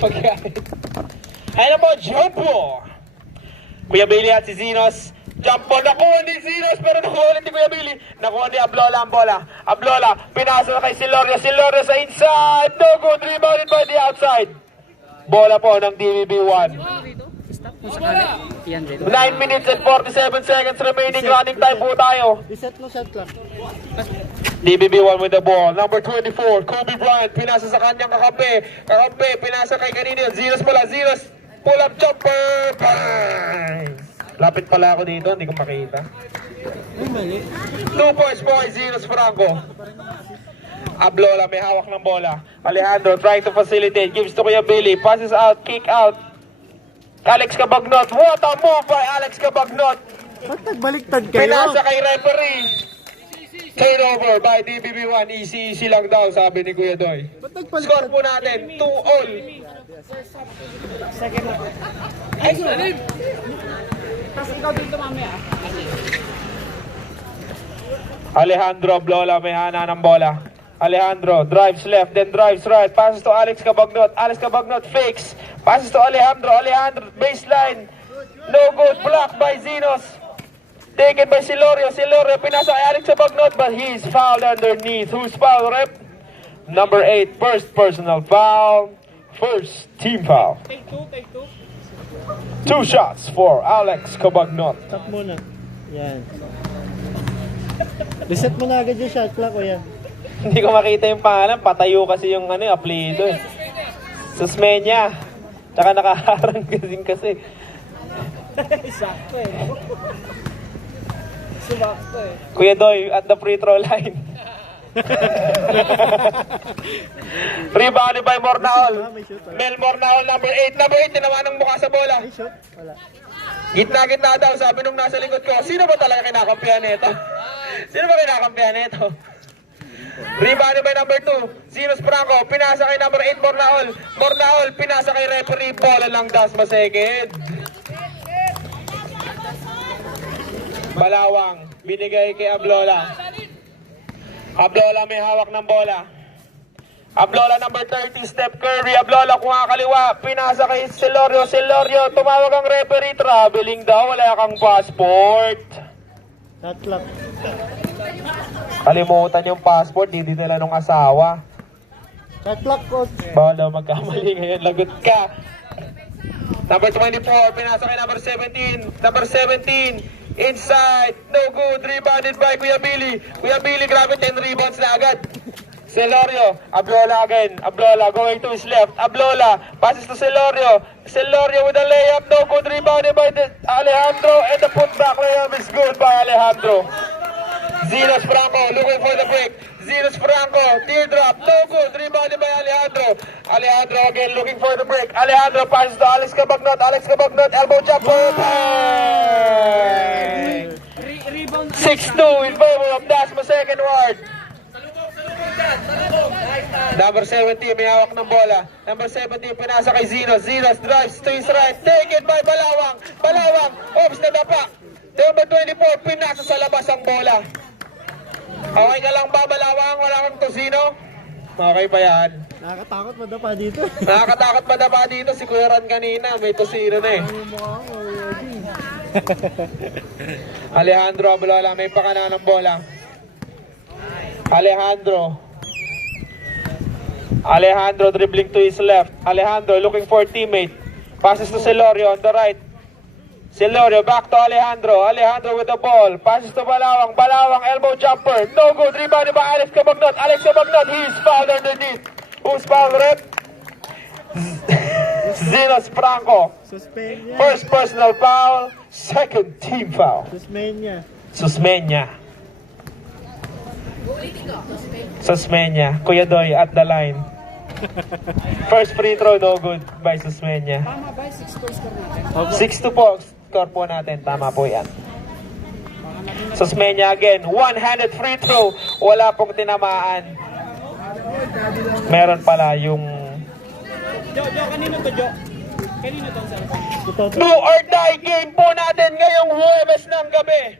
Ayun na po, jump po. Kuya Billy at si Zinos. Jump ball, nakuha ni Zinos, pero nakuha ulit ni Kuya Billy. Nakuha ni Ablola ang bola. Ablola, pinasa na kay Silorio. Silorio sa inside. No good, rebounded by the outside. Bola po ng DBB1. 9 minutes and 47 seconds remaining. Running time po tayo. Reset mo, shot lang. DBB1 with the ball. Number 24, Kobe Bryant. Pinasa sa kanyang kakampi. Kakampi, pinasa kay kanino. Zinos pala, Zinos. Pull up jumper. Bang! Lapit pala ako dito, hindi ko makita. 2 points po kay Zinos Franco. Ablola may hawak ng bola. Alejandro trying to facilitate. Gives to Kuya Billy. Passes out, kick out. Alex Cabagnot. What a move by Alex Cabagnot. Ba't nagbaliktad kayo? Pinasa kay referee. Turnover by DBB1. Easy lang daw, sabi ni Kuya Doy. Ba't nagbaliktad? Score po natin, 2-all. Second na. Ay, sorry. Tapos ikaw dito mamaya. Alejandro Ablola may hana ng bola. Alejandro drives left, then drives right. Passes to Alex Cabagnot. Alex Cabagnot fakes. Passes to Alejandro. Alejandro baseline. No good. Blocked by Zinos. Taken by Silorio. Silorio pinasa kay Alex Cabagnot, but he's fouled underneath. Who's foul, rep? Number 8. First personal foul. First team foul. Take two. 2 shots for Alex Cabagnot. Stop muna. Yan. Reset mo na agad yung shot clock ko yan. Hindi ko makita yung pangalan. Patayo kasi yung apelyido eh. Susmenya. Tsaka nakaharang kasi. Sakto eh. Sumakto eh. Kuya Doy, at the free throw line. Rebounded by Mornaol. Mel Mornaol, number 8. Number 8, tinamaan ng mukha sa bola. Ay, shot? Wala. Gitna daw, sabi nung nasa likod ko. Sino ba talaga kinakampihan nito? Sino ba kinakampihan nito? Rebounded by number 2, Zinos Franco. Pinasa kay number 8, Mornaol. Mornaol, pinasa kay referee. Bola lang das maseged. Balawang, binigay kay Ablola. Ablola may hawak ng bola. Ablola number 30, Steph Curry. Ablola kuha kaliwa. Pinasa kay Silorio. Silorio, tumawag ang referee. Traveling daw, wala kang passport. Shot clock. Kalimutan yung passport, di nila nung asawa. Shot clock, coach. Bawal daw magkamali ngayon, lagot ka. Number 24, pinasa kay number 17. Number 17, inside, no good, rebounded by Kuya Billy. Kuya Billy, grabe 10 rebounds na agad. Silorio, Ablola again. Ablola going to his left. Ablola, passes to Silorio. Silorio with a layup, no good, rebounded by Alejandro. And the putback layup is good by Alejandro. Zinos Franco looking for the break. Zinos Franco, teardrop, no good, rebounded by Alejandro. Alejandro again looking for the break. Alejandro passes to Alex Cabagnot. Alex Cabagnot, elbow jumper. Rebound. 6-2 in favor of Dasma, second ward. Number 17, may hawak ng bola. Number 17, pinasa kay Zinos. Zinos drives to his right. Taken by Balawang. Balawang, oops, nadapa. Number 24, pinasa sa labas ang bola. Okay ka lang ba, Balawang? Wala kang tosino? Okay pa yan. Nakakatakot mo pa dito. Nakakatakot pa na ba dito? Si Kuya Ran kanina, may tosino na eh. Ang mukha ko, ready. Alejandro Ablola, may pakana ng bola. Alejandro dribbling to his left. Alejandro looking for a teammate. Passes to Silorio on the right. Silorio back to Alejandro. Alejandro with the ball. Passes to Balawang. Balawang elbow jumper. No good. Rebounded by Alex Cabagnot. Alex Cabagnot. He's fouled underneath. Who's fouled, rep? Zinos Franco. Suspend niya. First personal foul. Second team foul. Suspend niya. Susmenya. Susmenya. Kuya Doy at the line. First free throw, no good by Susmenya. Tama ba? 6 score natin. 6-2 po. Score po natin. Tama po yan. Susmenya again. One-handed free throw. Wala pong tinamaan. Meron pala yung... Jo, kanino to, Jo? Kanino to, sir? Do or die game po natin ngayong Huwebes ng gabi.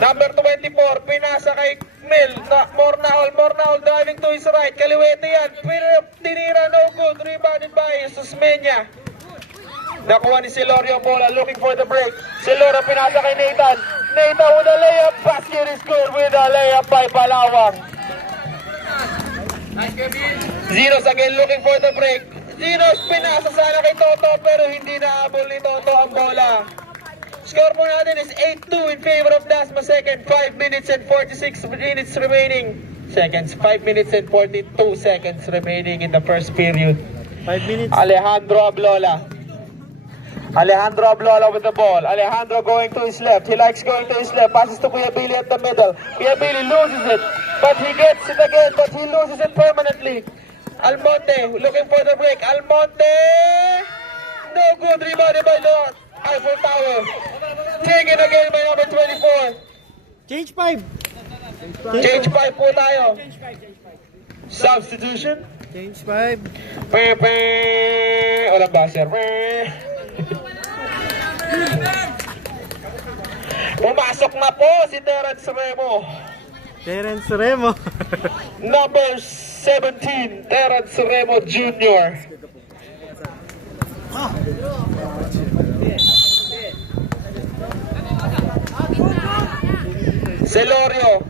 Number 24, pinasa kay Mil, Mornaol driving to his right. Kaliwete yan. Pero tinira, no good. Rebounded by Susmeña. Nakuha ni Celorio ang bola, looking for the break. Celorio pinasa kay Nathan. Nathan with a layup. Basket is good with a layup by Palawang. Zeros again looking for the break. Zeros pinasa sana kay Toto pero hindi naabol ni Toto ang bola. Score po natin is 8-2 in favor of Dasma second. 5 minutes and 46 minutes remaining. Seconds. 5 minutes and 42 seconds remaining in the first period. 5 minutes. Alejandro Ablola with the ball. Alejandro going to his left. He likes going to his left. Passes to Kuya Billy at the middle. Kuya Billy loses it. But he gets it again. But he loses it permanently. Almonte looking for the break. Almonte. No good. Rebounded by the Eiffel Tower. Taken again by number 24. Change 5. Change 5 po tayo. Substitution. Change 5. Walang buzzer. Pumasok na po si Terence Remo. Terence Remo. Number 17, Terence Remo Jr. Celorio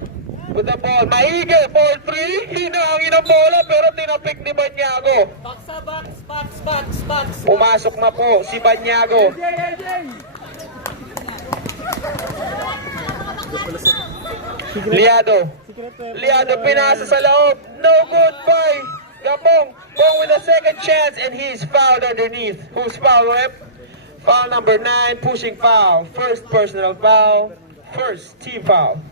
with the ball. Maige for 3. Hinangin ang bola pero tinapik ni Banyago. Box. Pumasok na po si Banyago. Liado pinasa sa loob. No good by Gabong. Bong with a second chance and he's fouled underneath. Who's foul, rep? Foul number 9, pushing foul. First personal foul. First team foul.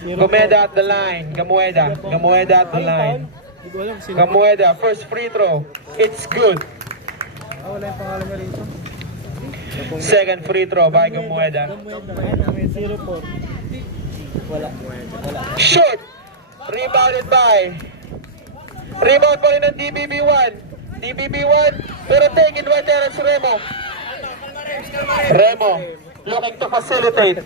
Gomeda at the line. Gamueda at the line. Hindi ko alam sino. Gamueda, first free throw. It's good. Wala yung pangalan mo rito. Second free throw by Gamueda. 0-4. Wala. Short. Rebounded by. Rebound pa rin ng DBB1. DBB1. Pero taken by Terence Remo. Remo looking to facilitate.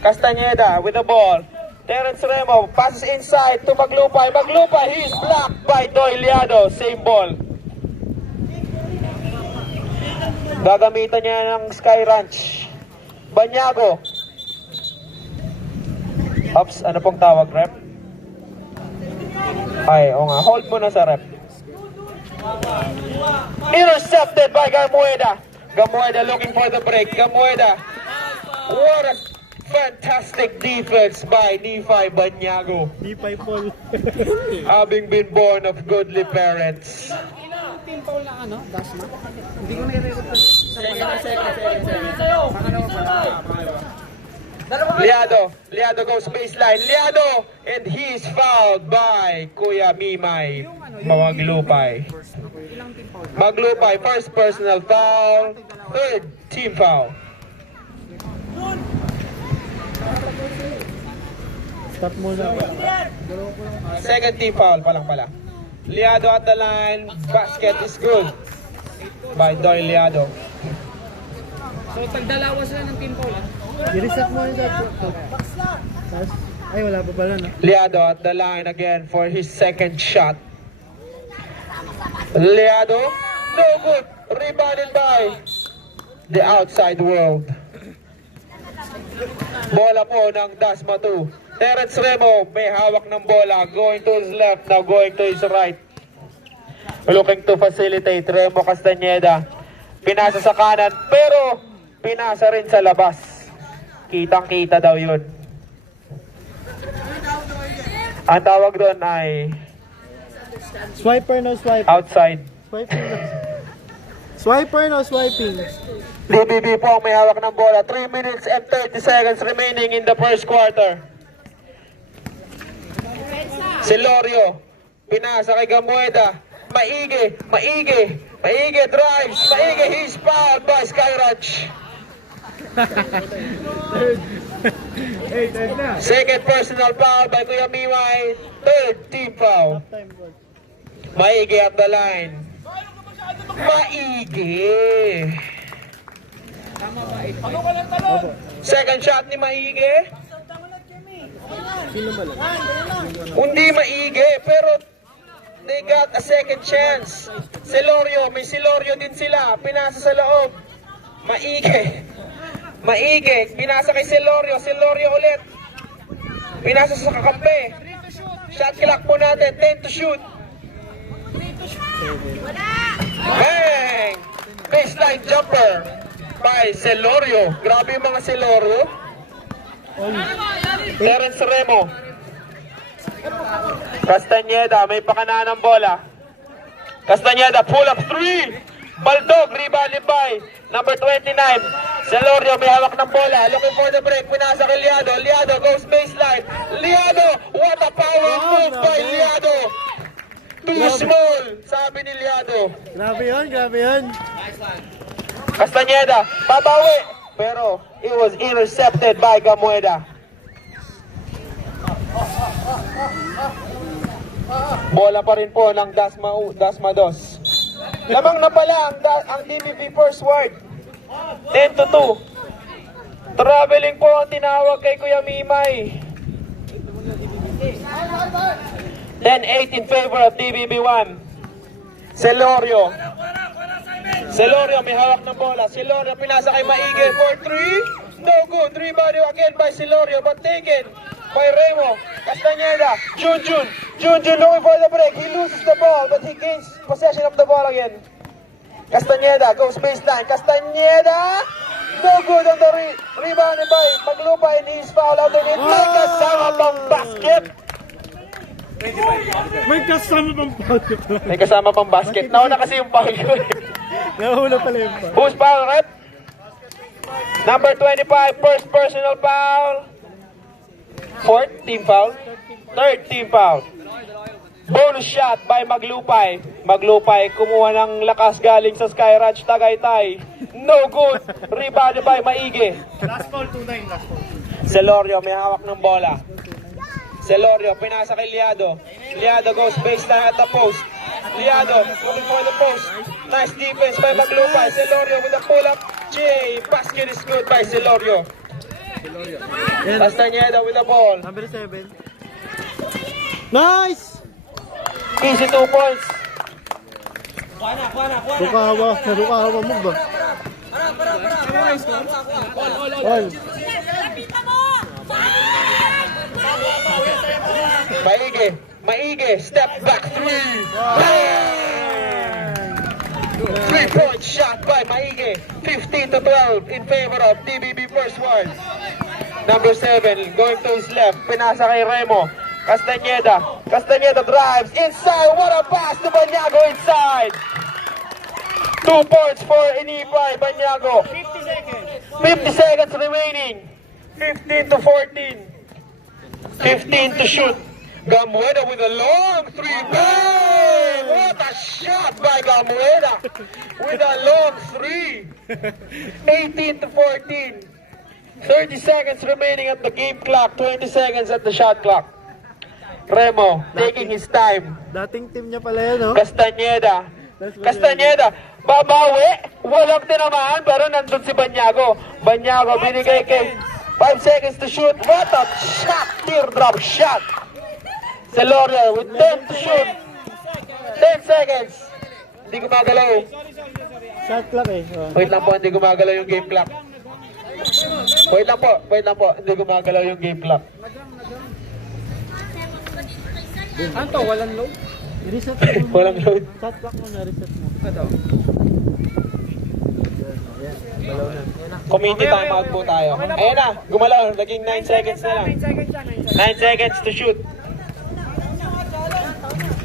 Castañeda with the ball. Terence Remo passes inside to Maglupay. Maglupay, he's blocked by Doiliado. Same ball. Gagamitan niya ng Sky Ranch. Banyago. Ops, ano pong tawag, rep? Ay, o nga, hold mo na sa rep. Intercepted by Gamueda. Gamueda looking for the break. Gamueda. What a fantastic defense by Nephi Banyago. Di pa Paul. Having been born of goodly parents. Team foul na ano, Dasma. Hindi ko nire-record kasi. Liado goes baseline. Liado, and he's fouled by Kuya Mimay Maglupay. Maglupay, first personal foul, third team foul. Stop muna. Second team foul pa lang pala. Liado at the line, basket is good by Doy Liado. So, tagdalawa sila ng team foul. I-reset mo yung dati. Tapos, ay wala pa pala no? Liado at the line again for his second shot. Liado, no good. Rebounded by the outside world. Bola po ng Dasma 2. Terence Remo may hawak ng bola. Going to his left, now going to his right. Looking to facilitate. Remo Castañeda. Pinasa sa kanan, pero pinasa rin sa labas. Kitang-kita daw yun. Ang tawag doon ay Swiper no swipe. outside. Swiper no swiping. DBB po ang may hawak ng bola. 3 minutes and 30 seconds remaining in the first quarter. Celorio, pinasa kay Gamueda. Maige drives. Maige, he's fouled by Skyratch. Second personal foul by Kuya Mimay. Third team foul. Maige at the line. Maige. Second shot ni Maige. Sino ba lang? Hindi maigi, pero they got a second chance. Celorio, may Celorio din sila. Pinasa sa loob. Maigi. Maigi. Pinasa kay Celorio. Celorio ulit. Pinasa sa kakampi. Shot clock po natin. 10 to shoot. Bang! Baseline jumper by Celorio. Grabe yung mga Celorio. Terence Remo. Castañeda, may pakana ng bola. Castañeda, pull up 3. Baldog, rebounded by number 29. Celorio, may hawak ng bola. Looking for the break. Pinasa kay Liado. Liado goes baseline. Liado, what a power move by Liado. Too small, sabi ni Liado. Grabe yun, grabe yun. Castañeda, babawi. Pero it was intercepted by Gamueda. Bola pa rin po ng Dasma Dos. Lamang na pala ang DBB first word. 10 to 2. Traveling po ang tinawag kay Kuya Mimay. 10-8 in favor of DBB 1. Celorio. Celorio may hawak ng bola. Celorio pinasa kay Maige for 3. No good. Rebound again by Celorio but taken by Remo. Castañeda. Junjun looking for the break. He loses the ball but he gains possession of the ball again. Castañeda goes baseline. Castañeda. No good on the rebound by Maglupa and he's fouled out of it. May kasama pang basket. May kasama pang pocket. May kasama pang basket. Nauna kasi yung foul ko. Nahula pala yung pa. Who's foul, rep? Number 25, first personal foul. Fourth team foul. Third team foul. Bonus shot by Maglupay. Maglupay kumuha ng lakas galing sa Skyrage Tagaytay. No good. Rebounded by Maige. Last call, 2-9, last call. Celorio may hawak ng bola. Celorio pinasa kay Liado. Liado goes baseline at the post. Liado looking for the post. Nice defense by Maglupay. Celorio with a pull-up. Jay, basket is good by Celorio. Castañeda with the ball. Number 7. Nice! Easy 2 points. Rukawa mo ba? All. Maige, step back 3. 3-point shot by Maige. 15 to 12 in favor of DBB first ward. Number 7 going to his left. Pinasa kay Remo. Castañeda drives inside. What a pass to Banyago inside. 2 points for Inipay Banyago. 50 seconds remaining. 15 to 14. 15 to shoot. Gamueda with a long 3. Bang! What a shot by Gamueda with a long 3. 18 to 14. 30 seconds remaining at the game clock. 20 seconds at the shot clock. Remo taking his time. Dating team niya pala yan, no? Castañeda. Babawi. Walang tinamaan pero nandun si Banyago. Banyago binigay kay 5 seconds to shoot. What a shot! Teardrop shot. Celorio with 10 to shoot. 10 seconds. Hindi gumagalaw. Shot clock eh. Oh. Wait lang po, hindi gumagalaw yung game clock. Wait lang po, hindi gumagalaw yung game clock. Anto, walang low? I-reset mo. Walang load. Shot clock mo na, reset mo. Community timeout po tayo. Ayan na, gumalaw. Naging 9 seconds na lang. 9 seconds to shoot.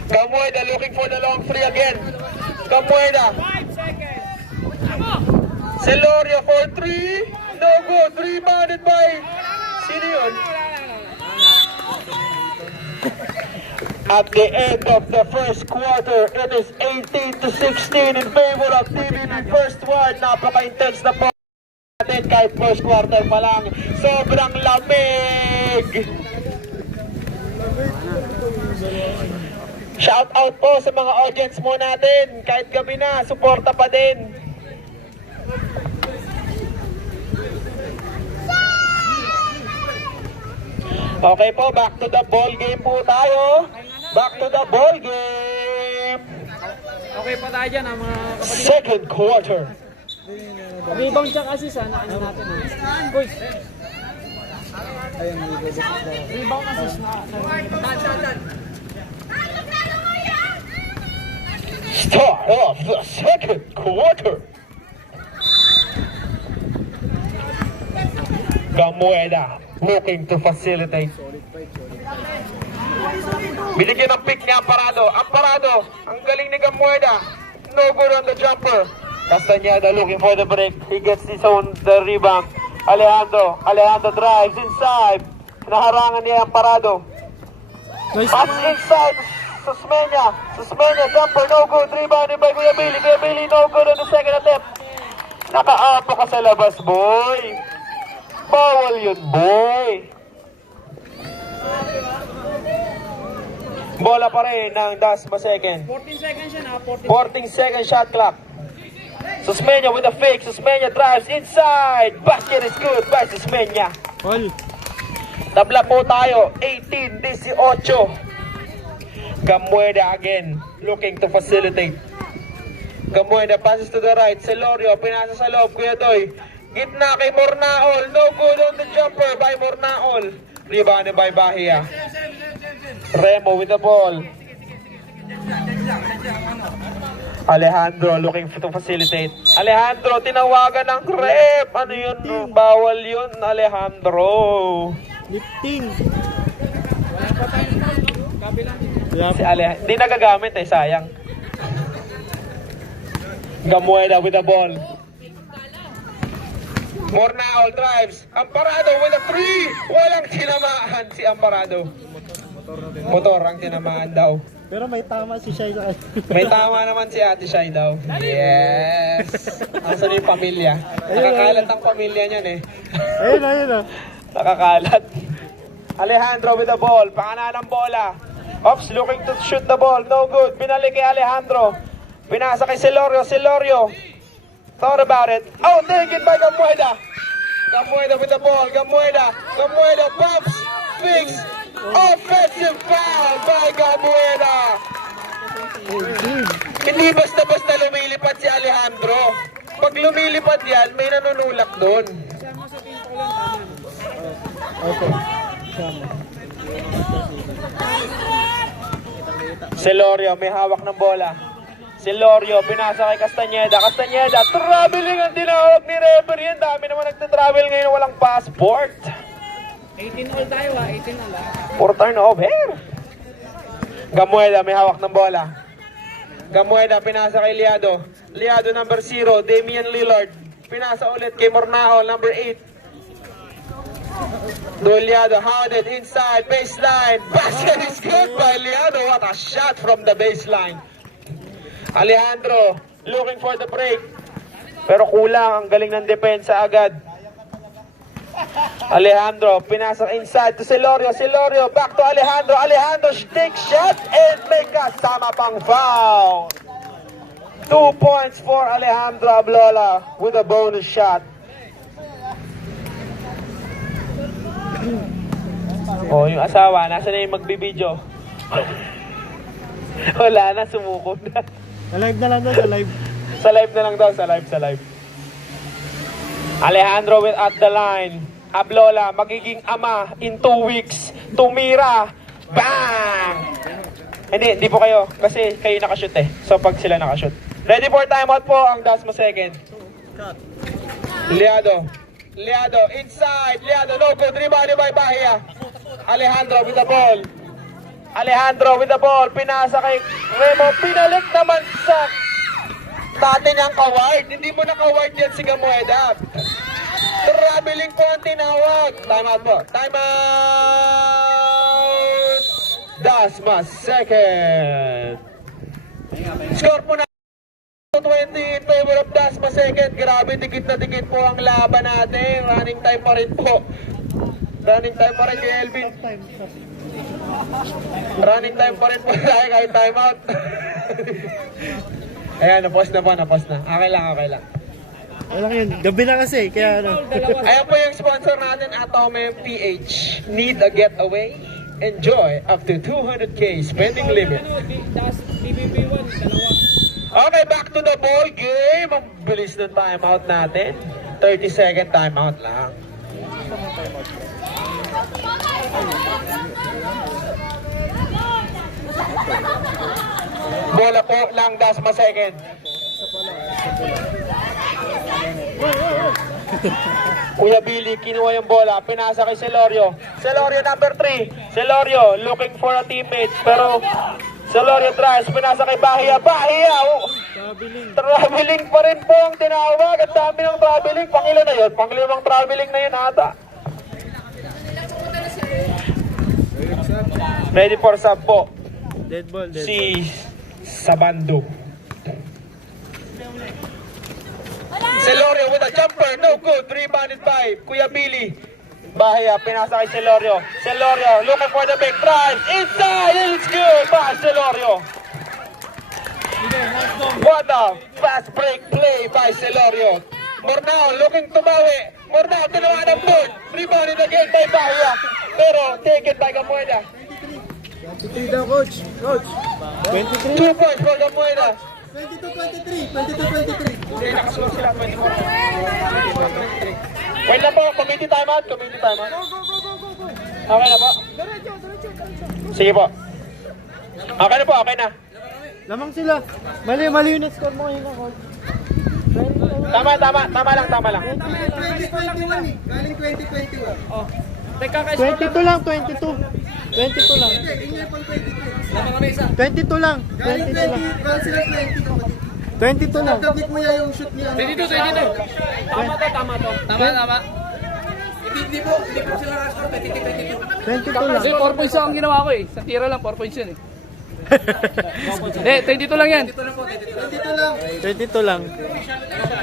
Gamueda looking for the long 3 again. Gamueda. 5 seconds. Celorio for 3. No good. Rebounded by... Sino yun? At the end of the first quarter, it is 18 to 16 in favor of DBB first ward. Napaka-intense na po natin kahit first quarter pa lang. Sobrang lamig! Shout out po sa mga audience mo natin. Kahit gabi na, suporta pa din. Okay po, back to the ball game po tayo. Back to the ball game. Okay pa tayo dyan, mga kapatid. Second quarter. Rebound siya kasi sana ano natin. Uy, Ayun, may bubukit na. rebound assist na. Start of the second quarter. Gamueda looking to facilitate. Binigyan ng pick niya Amparado. Amparado, ang galing ni Gamueda. No good on the jumper. Castañeda looking for the break. He gets his own the rebound. Alejandro drives inside. Naharangan niya Amparado. Pass inside. Susmenya, jumper, no good. Rebounded by Kuya Billy. Kuya Billy, no good on the second attempt. Naka-apo ka sa labas, boy. Bawal yun, boy. Bola pa rin ng Dasma second. 14 seconds siya na, 14 second shot clock. Susmenya with a fake. Susmenya drives inside. Basket is good by Susmenya. All. Tabla po tayo, 18-18. Gamueda again, looking to facilitate. Gamueda passes to the right. Celorio, pinasa sa loob. Kuya Doy. Gitna kay Mornaol. No good on the jumper by Mornaol. Rebounded by Bahia. Remo with the ball. Alejandro looking to facilitate. Alejandro, tinawagan ng rep. Ano yun? Bawal yun, Alejandro. Lifting. Si Alejandro, hindi nagagamit eh, sayang. Gamueda with the ball. Mornaol drives. Amparado with a three. Walang tinamaan si Amparado. Motor ang tinamaan daw. Pero may tama si Shai sa May tama naman si Ate Shai daw. Yes! Asan yung pamilya? Nakakalat ang pamilya niyan eh. Ayun. Nakakalat. Alejandro with the ball. Pangalan ng bola. Ops, looking to shoot the ball. No good. Binalik kay Alejandro. Pinasa kay Celorio. Celorio. Thought about it. Oh, taken by Gamueda. Gamueda with the ball. Gamueda pops. Fix. Offensive foul by Gamueda. Hindi basta-basta lumilipad si Alejandro. Pag lumilipad yan, may nanunulak doon. Okay. Sama. Celorio, may hawak ng bola. Celorio, pinasa kay Castañeda. Castañeda, traveling ang tinawag ni referee. Ang dami naman nagtatravel ngayon, walang passport. 18 all tayo 18 all Puro turnover. Gamueda, may hawak ng bola. Gamueda, pinasa kay Liado. Liado, number 0. Damian Lillard. Pinasa ulit kay Mornaol, number 8. Liado, hounded inside, baseline. Basket is good by Liado. What a shot from the baseline. Alejandro, looking for the break. Pero kulang, ang galing ng depensa agad. Alejandro, pinasa inside to Celorio. Celorio, back to Alejandro. Alejandro, take shot and make a sama pang foul. 2 points for Alejandro Ablola with a bonus shot. Oh, yung asawa, nasa na yung magbibideo? Wala na, sumuko na. Sa live na lang daw, sa live. Sa live na lang daw, sa live. Alejandro with at the line. Ablola, magiging ama in 2 weeks. Tumira. Bang! Hindi po kayo. Kasi kayo nakashoot eh. So pag sila nakashoot. Ready for timeout po ang Dasma second. Liado, inside. Liado, no good. Rebounded by Bahia. Alejandro with the ball. Pinasa kay Remo. Pinalik naman sa dati niyang kaward. Hindi mo na kaward yan si Gamueda. Traveling po ang tinawag. Timeout po. Timeout. Dasma second. Score po na 20 in favor of Dasma second. Grabe, dikit na dikit po ang laban natin. Running time pa rin po. Running time pa rin kay Elvin. Running time pa rin po tayo kahit timeout. Ayan, napos na. Okay lang. Walang yun. Gabi na kasi, kaya ano. Ayan po yung sponsor natin, Atome PH. Need a getaway? Enjoy up to 200k spending limit. DBB1, dalawa. Okay, back to the ball game. Ang bilis ng timeout natin. 30-second timeout lang. Bola po lang, dasma second. Kuya Billy, kinuha yung bola, pinasa kay Celorio. Celorio number 3. Celorio looking for a teammate. Pero Celorio drives, pinasa kay Bahia. Bahia! Oh. Traveling pa rin po ang tinawag. Ang dami ng traveling. Pangilo na yun. Panglimang traveling na yun ata. Ready for sub po. Dead ball, dead ball. Si Sabando. Celorio with a jumper, no good, rebounded by Kuya Billy. Bahia, pinasa kay Celorio. Celorio looking for the big drive. Inside, it's good by Celorio. What a fast break play by Celorio. Mornao looking to bawi. Mornao tinawa ng board. Rebounded again by Bahia. Pero taken by Gamueda. 23 daw, coach. Coach. 23. 2 points for Gamueda. 22-23. 22-23. Hindi, nakasuot sila 24. Wait lang po, committee timeout. Committee timeout. Okay na po. Sige po. Okay na po, okay na. Lamang sila. Mali yung score mo ngayon, coach. Tama lang. 2021 eh. Galing 2021. Oh. Nagkaka-score 22 lang, 22. 22 lang. Laban kami isa. 22 lang. 22 lang. Galing sila 20 kapatid. 22 lang. Dapat mo yan yung shoot niya. 22. Tama to. Tama. Hindi po sila naka-score. 22 lang. Kasi 4 points ang ginawa ko eh. Sa tira lang, 4 points yun eh. Hindi, 22 lang yan. 22 lang. 22 lang.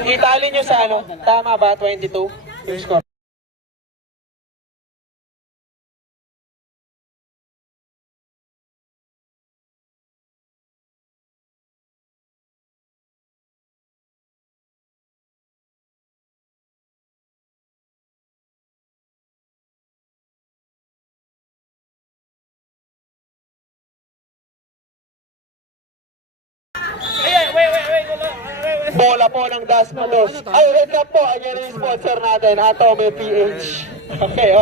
Itali nyo sa ano? Tama ba? 22? Yung score. Bola po ng Dasmados. Ay, wait lang po. Ayan yung sponsor natin, Atome PH. Okay.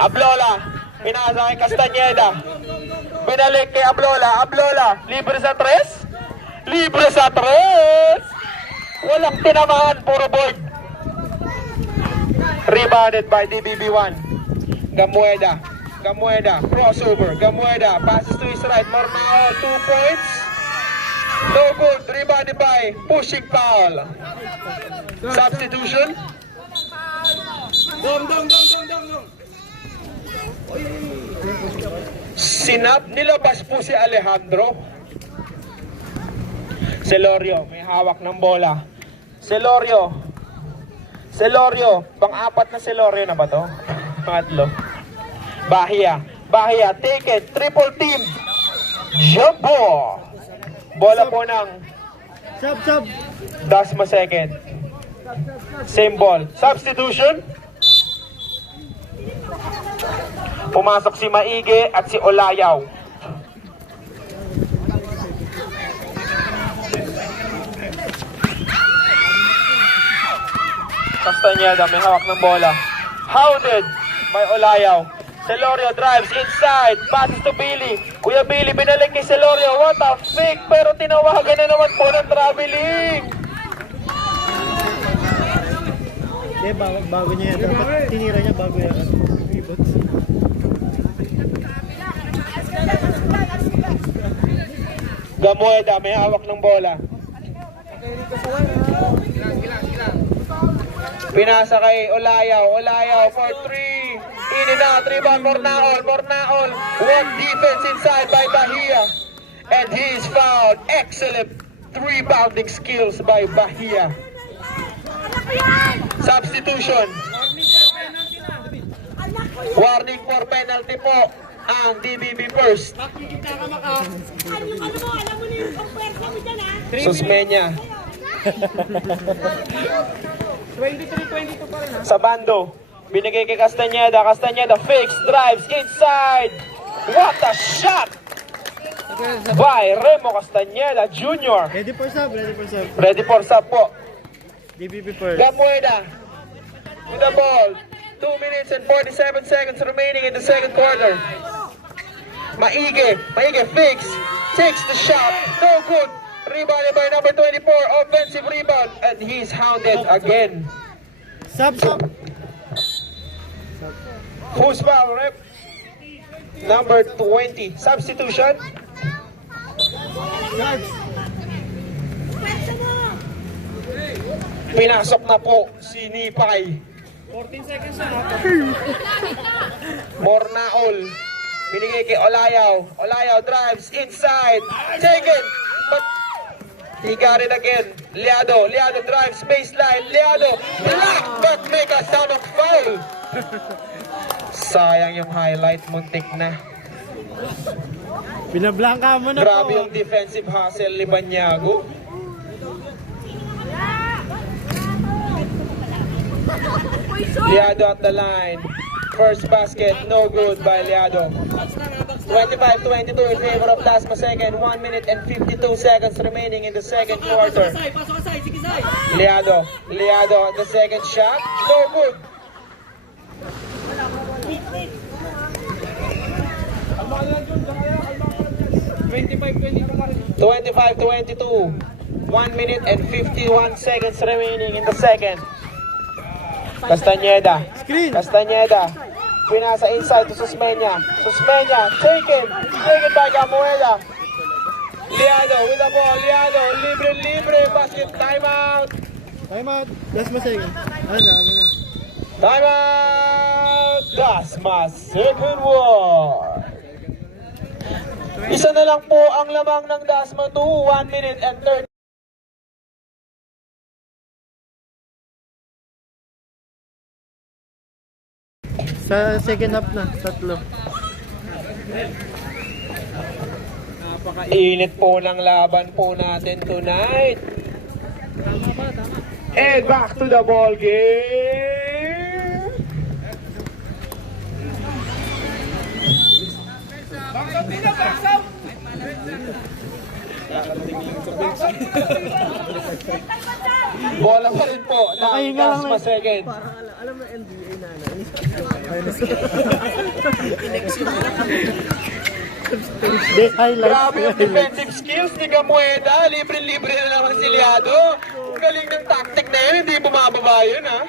Ablola. Pinasa kay Castañeda. Binalik kay Ablola. Libre sa tres? Walang tinamaan. Puro board. Rebounded by DBB1. Gamueda. Crossover. Gamueda. Passes to his right. Mormao. 2 points. No good. Rebounded by pushing foul. Substitution. Dong. Nilabas po si Alejandro. Celorio, may hawak ng bola. Celorio, pang-apat na Celorio na ba to? Pangatlo. Bahia, take it, triple team. Jumbo. Bola po ng Sub. Dasma second. Same ball. Substitution. Pumasok si Maige at si Olayaw. Castañeda may hawak ng bola. Hounded by Olayaw. Celorio drives inside. Passes to Billy. Kuya Billy binalik kay Celorio. What a fake. Pero tinawagan na naman po ng traveling. Hindi, bago niya yan. Dapat tinira niya bago yan. Rebounds. Gamueda may hawak ng bola. Pinasa kay Olayaw for 3. In and out, rebound, Mornaol. One defense inside by Bahia. And he is fouled. Excellent rebounding skills by Bahia. Substitution. Warning for penalty po ang DBB first. Alam mo na yung pagpwersa mo dyan, ha? Susmenya. 23-22 pa rin ha. Sa bando, binigay kay Castañeda. Castañeda fakes, drives inside. What a shot by Remo Castañeda Jr. Ready for sub, ready for sub. Ready for sub po. DBB first. Gamueda with the ball. 2 minutes and 47 seconds remaining in the second quarter. Maige fakes, takes the shot, no good. Rebounded by number 24, offensive rebound, and he's hounded again. Sub, sub. Who's foul, rep? Number 20, substitution. Pinasok na po si Nipay. 14 seconds na ha. Mornaol. Binigay kay Olayaw. Olayaw drives inside. Taken. But he got it again. Liado drives baseline. Liado block but make a sound of foul. Sayang yung highlight. Muntik na. Binablangka mo na Grabe po. yung defensive hustle ni Banyago. Liado at the line. First basket, no good by Liado. 25-22 in favor of Dasma second. 1 minute and 52 seconds remaining in the second quarter. Liado at the second shot, no good. 25-22. 1 minute and 51 seconds remaining in the second. Castañeda. Pinasa inside to Susmeña. Taken by Gamueda. Liado with the ball. Liado, libre, basket, timeout. Time out. Last mo second. Ano na. Timeout. Dasma second war. Isa na lang po ang lamang ng Dasma 2. 1 minute and 30. Sa second half na, tatlo. Init po ng laban po natin tonight. And back to the ball game. Bola pa rin po ng Nakahinga lang Dasma second. Alam mo NBA na. Highlights. Grabe yung defensive skills ni Gamueda. Libre na naman si Liado. Ang galing ng tactic na yun. Hindi bumababa yun, ha?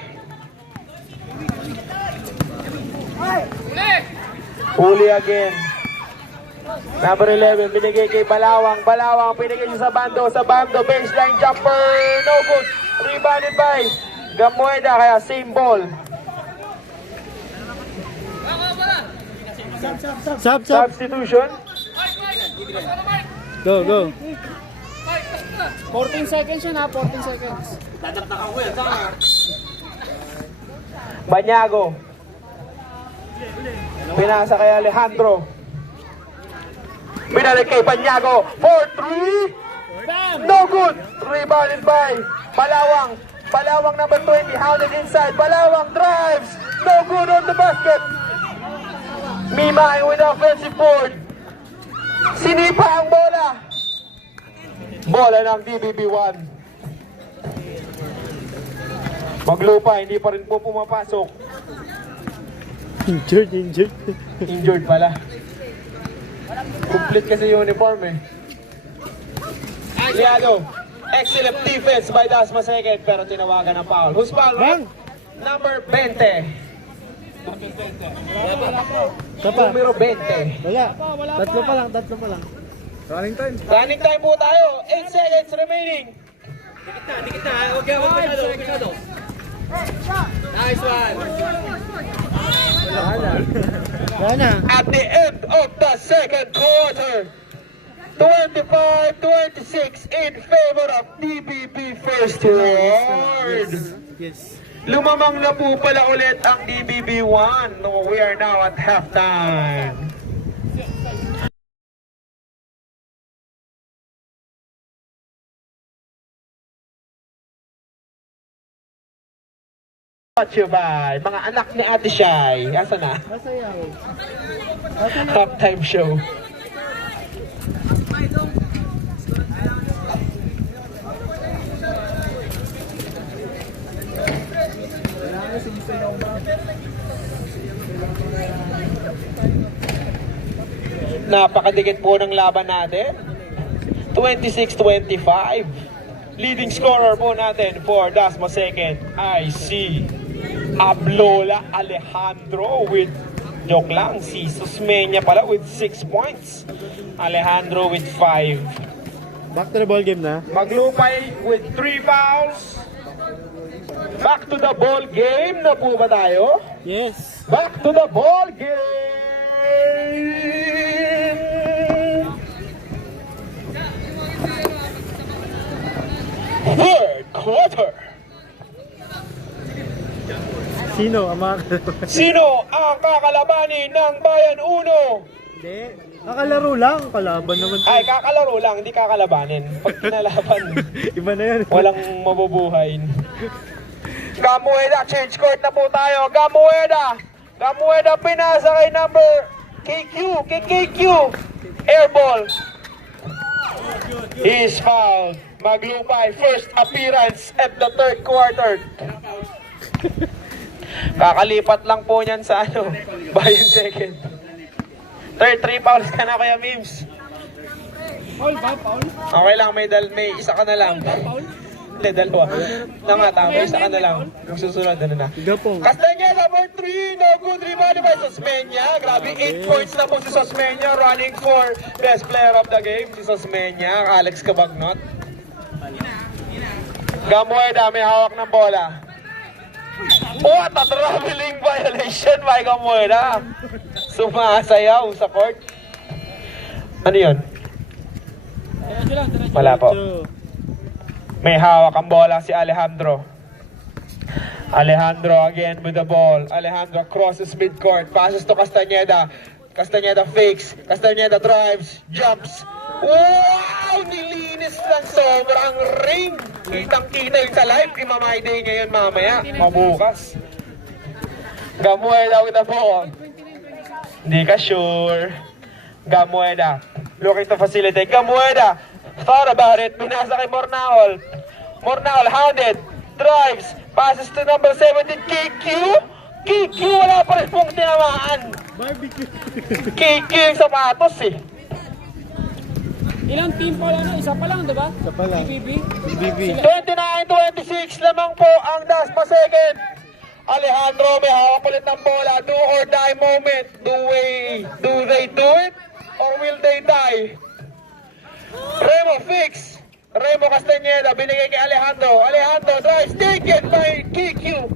Huli again. Number 11, binigay kay Balawang. Binigay siya sa bando. Baseline jumper. No good. Rebounded by Gamueda. Kaya same ball. Sub. Substitution. Go. 14 seconds yun ha, 14 seconds. Banyago. Pinasa kay Alejandro. Binalik kay Banyago. 4-3. No good. Rebounded by Balawang. Balawang number 20. Hounded inside. Balawang drives. No good on the basket. Mimay with offensive board. Sinipa ang bola. Bola ng DBB1. Maglupa, hindi pa rin po pumapasok. Injured. Injured pala. Complete kasi yung uniform eh. Liado. Excellent defense by Dasma second pero tinawagan ng foul. Who's foul? Bang! Number 20. Kapa. Numero 20. Wala. Tatlo pa lang. Running Running time po tayo. 8 seconds remaining. Dikit na, huwag ka masyado. Nice one. Wala na. At the end of the second quarter, 25-26 in favor of DBB First Ward. Yes. Lumamang na po pala ulit ang DBB1. No, we are now at halftime. Brought to you by mga anak ni Ate Shai. Asa na? Masayaw. Halftime show. Napakadikit po ng laban natin. 26-25. Leading scorer po natin for Dasma second ay si Ablola Alejandro with, joke lang, si Susmeña pala with 6 points. Alejandro with 5. Back to the ball game na. Maglupay with 3 fouls. Back to the ball game na po ba tayo? Yes. Back to the ball game! Third quarter. Sino ang mga Sino ang kakalabanin ng Bayan Uno? Hindi. Kakalaro lang. Kalaban naman. Ay, kakalaro lang, hindi kakalabanin. Pag kinalaban, Iba na yan. walang mabubuhayin. Gamueda, change court na po tayo. Gamueda! Gamueda pinasa kay number kay KQ. Airball. He is fouled. Maglupay, first appearance at the third quarter. Kakalipat lang po niyan sa Bayan second. Third 3 fouls ka na kaya Mims. Paul ba? Paul? Okay lang, may isa ka na lang. Hindi, dalawa. Tama, isa ka na lang. Yung susunod, ano na. Gapong. Castañeda, number 3, no good rebound by Susmeña. Grabe, 8 points na po si Susmeña, running for best player of the game. Si Susmeña, Alex Cabagnot. Gamueda, may hawak ng bola. What a traveling violation by Gamueda. Sumasayaw sa court. Ano yun? Wala po. May hawak ang bola si Alejandro. Alejandro again with the ball. Alejandro crosses midcourt. Passes to Castañeda. Castañeda fakes. Castañeda drives. Jumps. Wow! Nilinis ng sobrang ring. Kitang-kita yun sa live. Imamay day ngayon mamaya. Mabukas. Gamueda with the ball. Hindi ka sure. Gamueda. Looking to facilitate. Gamueda. Thought about it. Pinasa kay Mornaol. Mornaol hounded. Drives. Passes to number 17. KQ. KQ. Wala pa rin pong tinamaan. Barbecue. KQ yung sapatos eh. Ilang team pa lang? Isa pa lang, diba? Isa pa lang. BB? BB. 29-26 lamang po ang Dasma second. Alejandro may hawak ulit ng bola. Do or die moment. Do they do it? Or will they die? Remo fix. Remo Castañeda binigay kay Alejandro. Alejandro drives taken by KQ.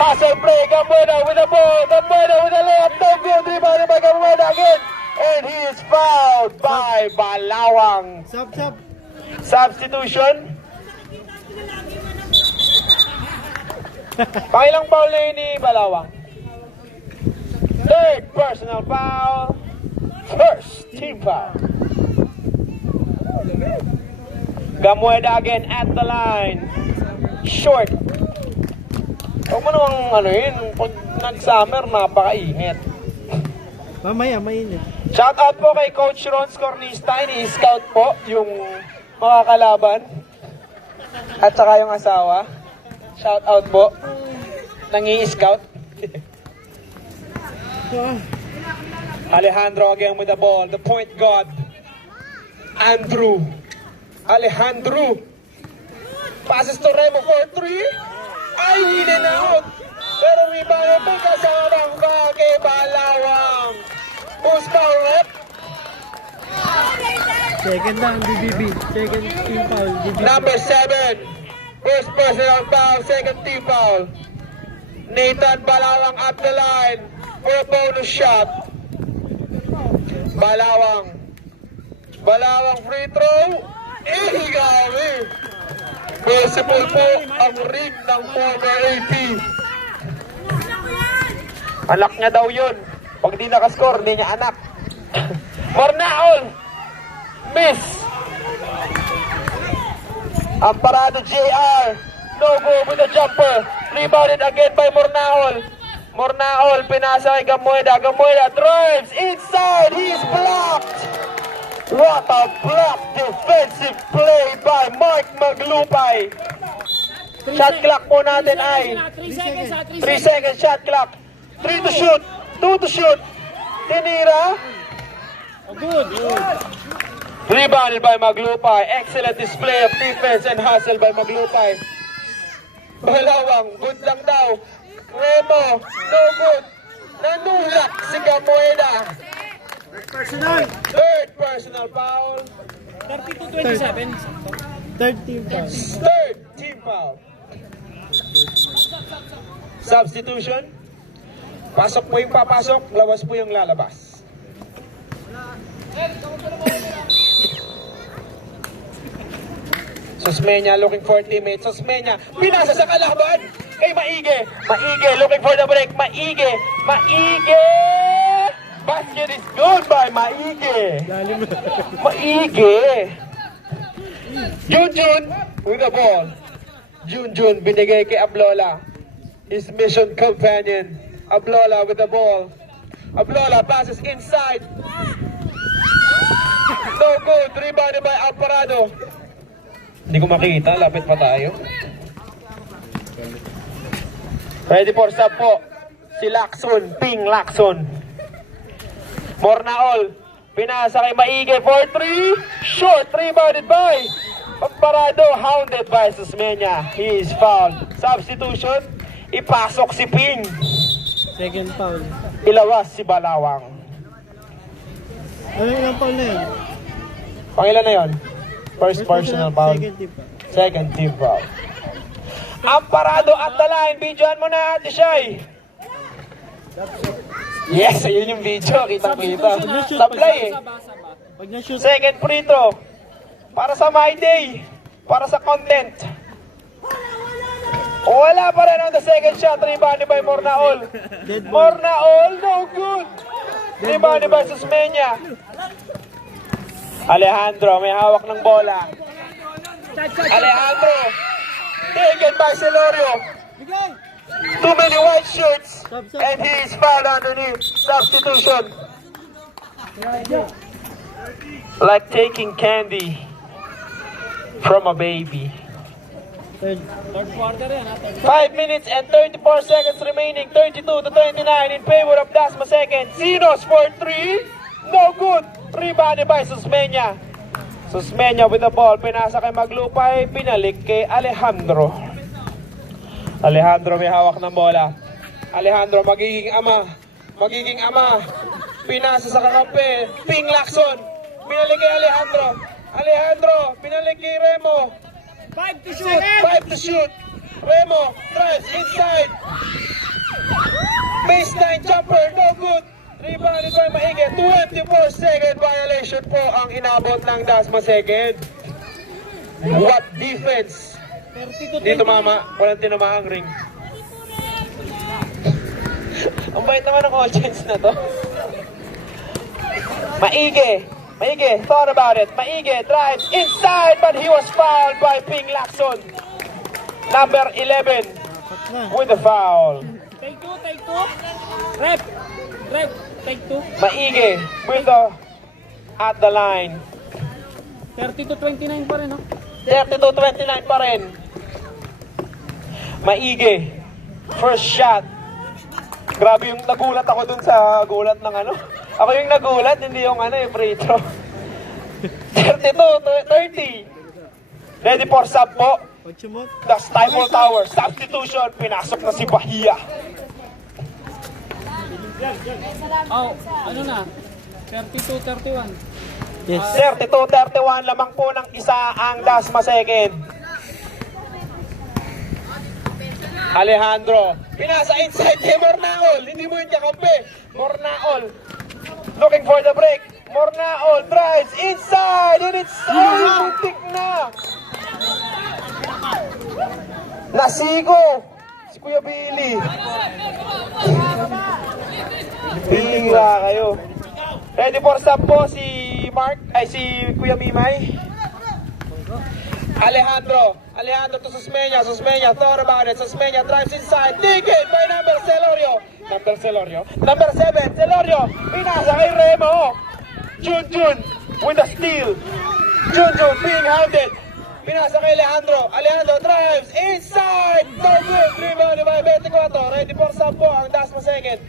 Hustle play. Gamueda with the ball. Gamueda with the layup. No good. Rebound by Gamueda again. And he is fouled by Balawang. Sub. Substitution. Pangilang foul na yun ni Balawang? Third personal foul. First team foul. Gamueda again at the line. Short. Huwag mo namang yun. Pag nag-summer, napakainit. Mamaya, mainit. Shout out po kay Coach Ron Scornista. Ini-scout po yung mga kalaban. At saka yung asawa. Shout out po. Nangi-scout. Alejandro again with the ball. The point guard. Andrew. Alejandro. Passes to Remo for 3. Ay, in and out. Pero rebound po kasamang ba kay Balawang. Who's foul rep? Second down, BBB. Second team foul, BBB. Number 7. First personal foul, second team foul. Nathan Balawang up the line for a bonus shot. Balawang. Balawang free throw. Gabi. Possible po ang ring ng former AP. Anak niya daw yun. Pag di nakascore, hindi niya anak. Mornaol. Miss. Ang parado JR. No go with the jumper. rebounded again by Mornaol. Mornaol, pinasa kay Gamueda. Gamueda drives inside. He's blocked. What a block defensive play by Mark Maglupay. Shot clock po natin ay 3 seconds ha, 3 3 seconds shot clock. 3 to shoot. 2 to shoot. Tinira. Good. Rebounded by Maglupay. Excellent display of defense and hustle by Maglupay. Balawang, good lang daw. Remo, no good. Nanulak si Gamueda. Third personal foul. 32-27. Third team foul. Third team foul. Substitution. Pasok po yung papasok, lawas po yung lalabas. Susmenya looking for teammate. Susmenya, pinasa sa kalaban kay Maige. Maige looking for the break. Maige. Maige. Basket is good by Maige. Lalim. Maige. Junjun with the ball. Junjun binigay kay Ablola. His mission companion. Ablola with the ball. Ablola passes inside. No good. Rebounded by Alparado. Hindi ko makita. Lapit pa tayo. Ready for sub po. Si Lacson. Ping Lacson. Mornaol. Pinasa kay Maige for 3. Short. Rebounded by Alparado. Hounded by Susmenya. He is fouled. Substitution. Ipasok si Ping. Second foul. Ilawas si Balawang. Ano yung foul na yun? Pangilan na yon? First personal foul. Second team foul. Second team foul. Amparado at the line. Videoan mo na, Ate Shai. Yes, ayun yung video. Kitang-kita. Sablay eh. Pag na-shoot, Second free throw. Para sa My Day. Para sa content. Wala pa rin on the second shot. Rebounded by Mornaol. Mornaol, no good. Rebounded by Susmenya. Alejandro, may hawak ng bola. Alejandro. Taken by Celorio. Too many white shirts. And he is fouled underneath. Substitution. Like taking candy from a baby. third. Third quarter yan ha. Third 5 minutes and 34 seconds remaining. 32-29 in favor of Dasma second. Sinos for 3. No good. Rebounded by Susmenya. Susmenya with the ball. Pinasa kay Maglupay. Pinalik kay Alejandro. Alejandro may hawak ng bola. Alejandro magiging ama. Magiging ama. Pinasa sa kakampi. Ping Lacson. Pinalik kay Alejandro. Alejandro. Pinalik kay Remo. 5 to shoot. 5 to shoot. Remo drives inside. Baseline jumper, no good. Rebounded by Maige. 24 second violation po ang inabot ng Dasma second. What defense? 32-29. Dito mama, walang tinamaang ring. Ang bait naman ng audience na to. Maige. Maige thought about it. Maige drives inside but he was fouled by Ping Lacson. Number 11 with the foul. Take 2, take 2. Rep, take 2. Maige with the at the line. 30-29 pa rin, no? 32-29 pa rin. Maige. First shot. Grabe yung nagulat ako dun sa gulat ng ano. Ako yung nagulat, hindi yung ano yung free throw. 32-30. Ready for sub po. Pag sumot, The Stifle Tower. Substitution. Pinasok na si Bahia. Oh, ano na? 32-31. yes. 32-31 lamang po ng isa ang Dasma second. Alejandro. Pinasa inside kay Mornaol. Hindi mo yung kakampi. Mornaol. Looking for the break. Mornaol drives inside. And it's muntik na. Nasigo. Si Kuya Billy. Bihira kayo. Ready for stop po si Mark, ay si Kuya Mimay. Alejandro. Alejandro to Susmeña. Susmeña thought about it. Susmeña drives inside. Taken by number Celorio. Number 7, Celorio. Pinasa kay Remo. Junjun with the steal. Junjun being hounded. Pinasa kay Alejandro. Alejandro drives inside. No good. Rebound by 24. Ready for sampo ang Dasma second.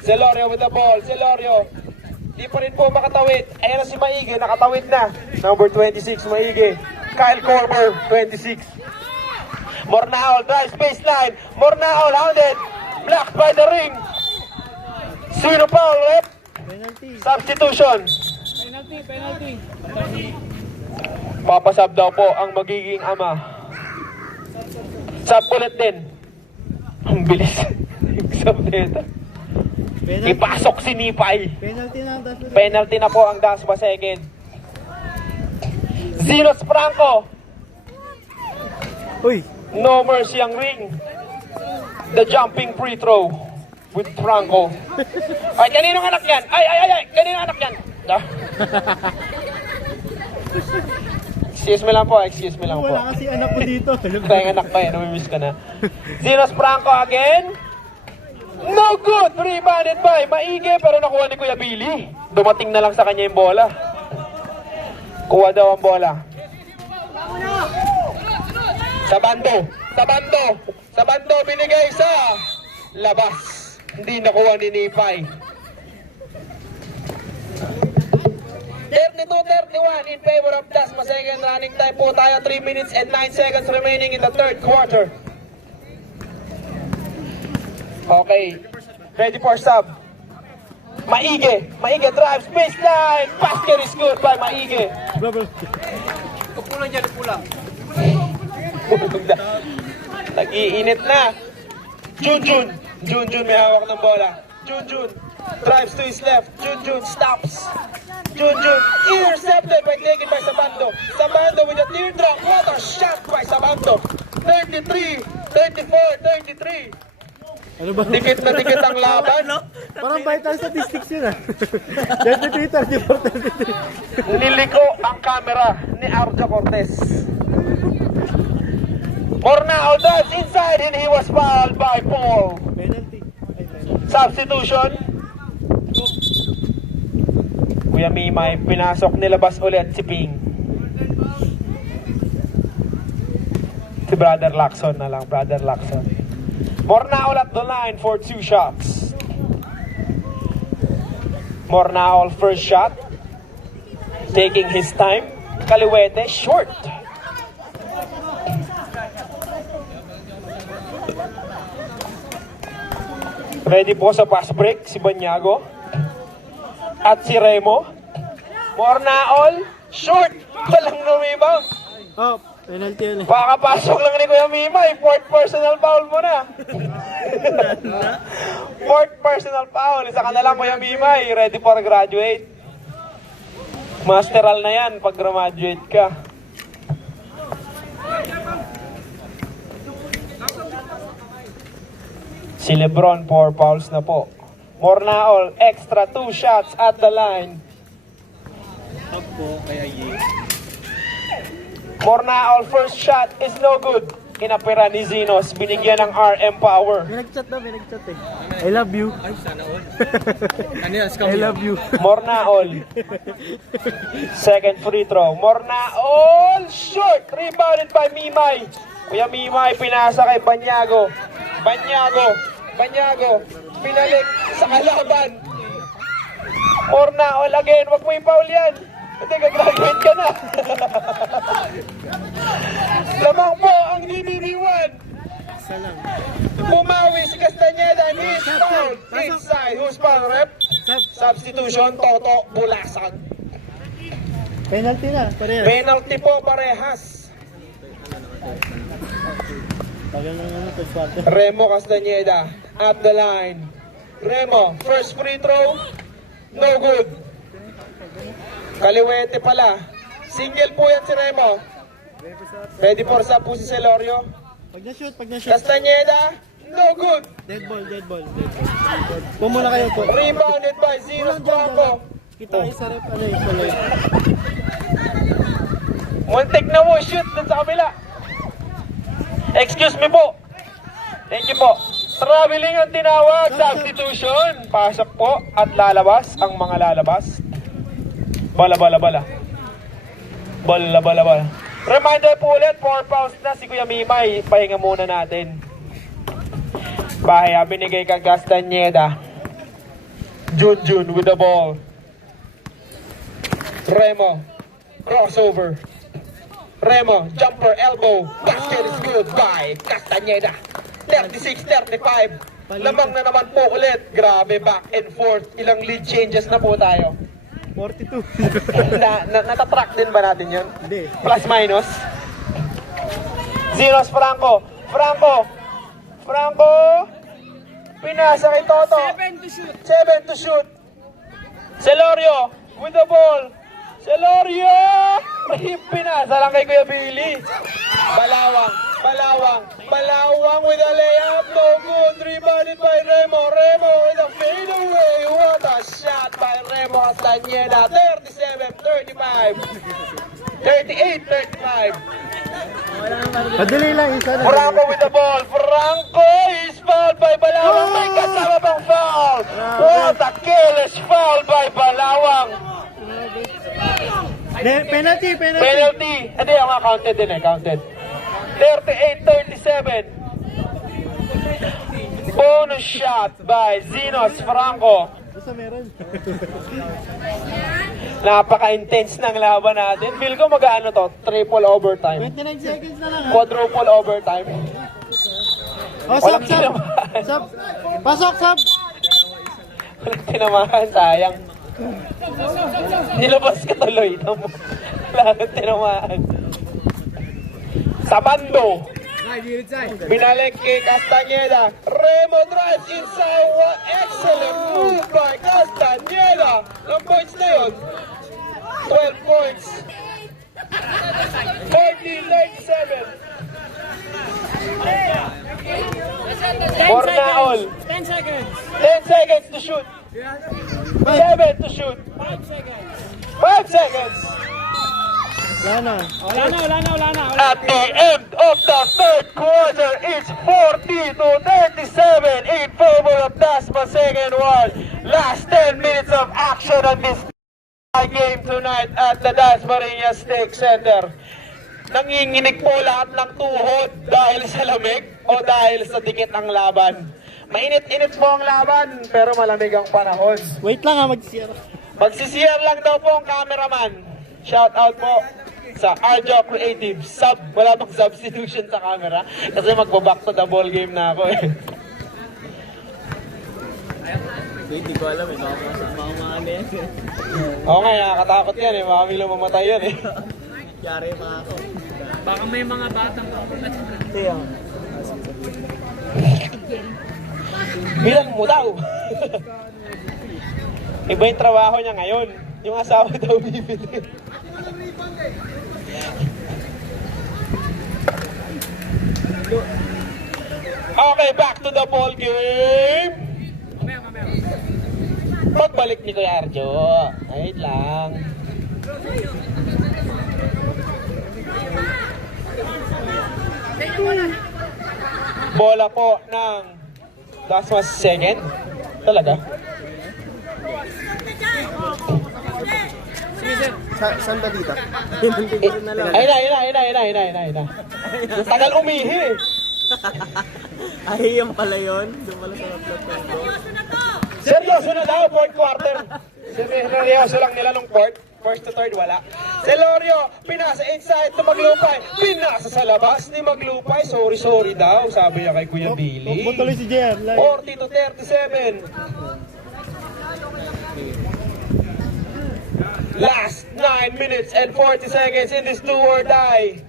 Celorio with the ball. Celorio. Di pa rin po makatawid. Ayan na si Maige. Nakatawid na. Number 26, Maige. Kyle Corber, 26. Mornaol drives baseline. Mornaol hounded. Blocked by the ring. Zero foul, rep. Penalty. Substitution. Penalty. Papasab daw po ang magiging ama. Sub ulit din. Ang bilis. Sub dito. Penalty. Ipasok si Nipay. Penalty na. Penalty na po ang Dasma second. Zeros Franco. Uy. No mercy ang ring. The jumping free throw with Franco. Ay, kaninong anak yan? Ay, kaninong anak yan? Excuse me lang po. Wala kasi anak ko dito. Tayong anak pa eh, namimiss ka na. Zeros Franco again. No good! Rebounded by Maige pero nakuha ni Kuya Billy. Dumating na lang sa kanya yung bola. Kuha daw ang bola. Sa bando binigay sa labas. Hindi nakuha ni Nipay. 32-31 in favor of Dasma. Second running time po tayo. 3 minutes and 9 seconds remaining in the third quarter. Okay. Ready for sub. Maige drives baseline. Basket is good by Maige. Kupulang dyan, kupulang. Nag-iinit na. Junjun may hawak ng bola. Junjun drives to his left. Junjun stops. Junjun intercepted by taken by Sabando. Sabando with a teardrop. What a shot by Sabando. 33, 34, 33. Ano ba? Dikit na dikit ang laban. Parang vital statistics yun ah. 33, 34, 33. Niliko ang camera ni Arjo Cortez. Mornao drives inside and he was fouled by Paul. Penalty. Substitution. Kuya Mimay, pinasok nilabas ulit si Ping. Si Brother Lacson na lang, Brother Lacson. Mornaol at the line for 2 shots. Mornaol first shot. Taking his time. Kaliwete, short. Ready po sa pass break si Banyago. At si Remo. Mornaol, short. Walang lumibang. Oh, penalty yun eh. Pakapasok lang ni Kuya Mimay. 4th personal foul mo na. 4th personal foul. Isa ka na lang Kuya Mimay. Ready for graduate. Masteral na yan pag graduate ka. Si Lebron 4 fouls na po. Mornaol, extra 2 shots at the line. Mornaol, first shot is no good. Kinapira ni Zinos, binigyan ng RM power. May nag-chat eh. I love you. Ay, sana all. Ano yan? I love you. Mornaol. Second free throw. Mornaol, short. Rebounded by Mimay. Kuya Mimay, pinasa kay Banyago. Banyago. Pinalik sa kalaban. Mornaol again. Wag mo i-foul yan. Hindi, gagraduate ka na. Lamang po ang DBB1. Isa lang. Bumawi si Castañeda. He's fouled. Inside. Who's foul, rep? Substitution, Toto Bulasag. Penalty na. Parehas. Penalty po parehas. Tagal na naman ito. Swerte. Remo Castañeda at the line. Remo, first free throw. No good. Kaliwete pala. Single po yan si Remo. Ready for sub po si Celorio. Pag na-shoot. Castañeda, no good. Dead ball. Pumula kayo po. Rebounded by Zeros Guapo. Kita kayo sa rep. Ano yung pala. Muntik na mo shoot dun sa kabila. Excuse me po. Thank you po. Traveling ang tinawag, substitution. Pasok po at lalabas ang mga lalabas. Bala. Reminder po ulit, 4 pounds na si Kuya Mimay. Pahinga muna natin. Bahaya, binigay kang Castañeda. Junjun with the ball. Remo, crossover. Remo, jumper, elbow. Basket is good by Castañeda. 36-35. Lamang na naman po ulit. Grabe, back and forth. Ilang lead changes na po tayo. 42. Natatrack din ba natin yun? Hindi. Plus minus. Zeros Franco. Pinasa kay Toto. 7 to shoot. Celorio with the ball. Celorio! Pinasa lang kay Kuya Billy. Balawang with a layup. No good. Rebounded by Remo. Remo with a fadeaway. What a shot by Remo Castañeda. 37-35. 38-35. Padali lang, isa na. Franco with the ball. Franco is fouled by Balawang. May kasama pang foul. What a careless foul by Balawang. Penalty. Penalty. Hindi, ang counted din eh. Counted. 38-37. Bonus shot by Zenos Franco. Basta meron. Napaka-intense ng laban natin. Feel ko mag-ano to? Triple overtime. 29 seconds na lang ha. Quadruple overtime. Oh, Walang sub. tinamaan. Sub. Pasok, sub. Walang tinamaan, sayang. Nilabas ka tuloy. Wala kang tinamaan. Sa bando. Binalik kay Castañeda. Remo drives inside. What excellent move by Castañeda. Ang points na yun. 12 points. 14-37. Bornaol. 10 seconds. 10 seconds to shoot. 7 to shoot. 5 seconds. Wala na. At the end of the third quarter, it's 40-37 in favor of Dasma second one. Last 10 minutes of action on this game tonight at the Dasmariñas Stake Center. Nanginginig po lahat ng tuhod dahil sa lamig o dahil sa dikit ng laban. Mainit-init po ang laban pero malamig ang panahon. Wait lang ha, mag-CR. Magsisiyar lang daw po ang cameraman. Shout out po sa Arjo Creative. Wala pang substitution sa camera kasi magbaback to the ball game na ako eh. Hindi ko alam eh. Baka mga yan. Oo nga, nakakatakot yan eh. Baka may lumamatay yan eh. Yari mga ako. Baka may mga batang Bilang mo daw. Iba yung trabaho niya ngayon. Yung asawa daw bibili. Okay, back to the ball game. Pagbalik ni Kuya Arjo. Ayun lang. Bola po ng Dasma second. Talaga? Saan ba dito? Ayun na. Tagal umihi eh. Ay, yung pala yun. Doon pala sa upload ko. Seryoso na daw, fourth quarter. Seryoso lang nila nung first to third, wala. Celorio, pinasa inside to Maglupay. Pinasa sa labas ni Maglupay. Sorry daw, sabi niya kay Kuya Billy. Tuloy si JR. 40-37. Last 9 minutes and 40 seconds in this do or die.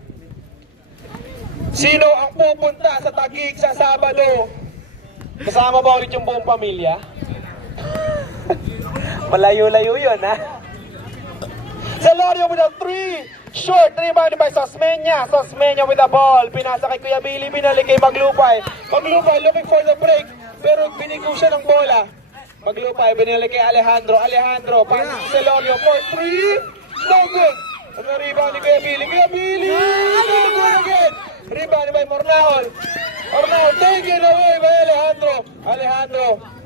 Sino ang pupunta sa Taguig sa Sabado? Kasama ba ulit yung buong pamilya? Malayo-layo yun, ha? Celorio with a 3. Short, rebounded by Sosmeña. Sosmeña with the ball. Pinasa kay Kuya Billy, binalik kay Maglupay. Maglupay looking for the break, pero binigo siya ng bola. Maglupay, binalik kay Alejandro. Alejandro, pass to Celorio for 3. No good. Ano rebound ni Kuya Billy? Kuya Billy! No good again. Rebounded by Morna. Mornaol. Mornaol, take it away by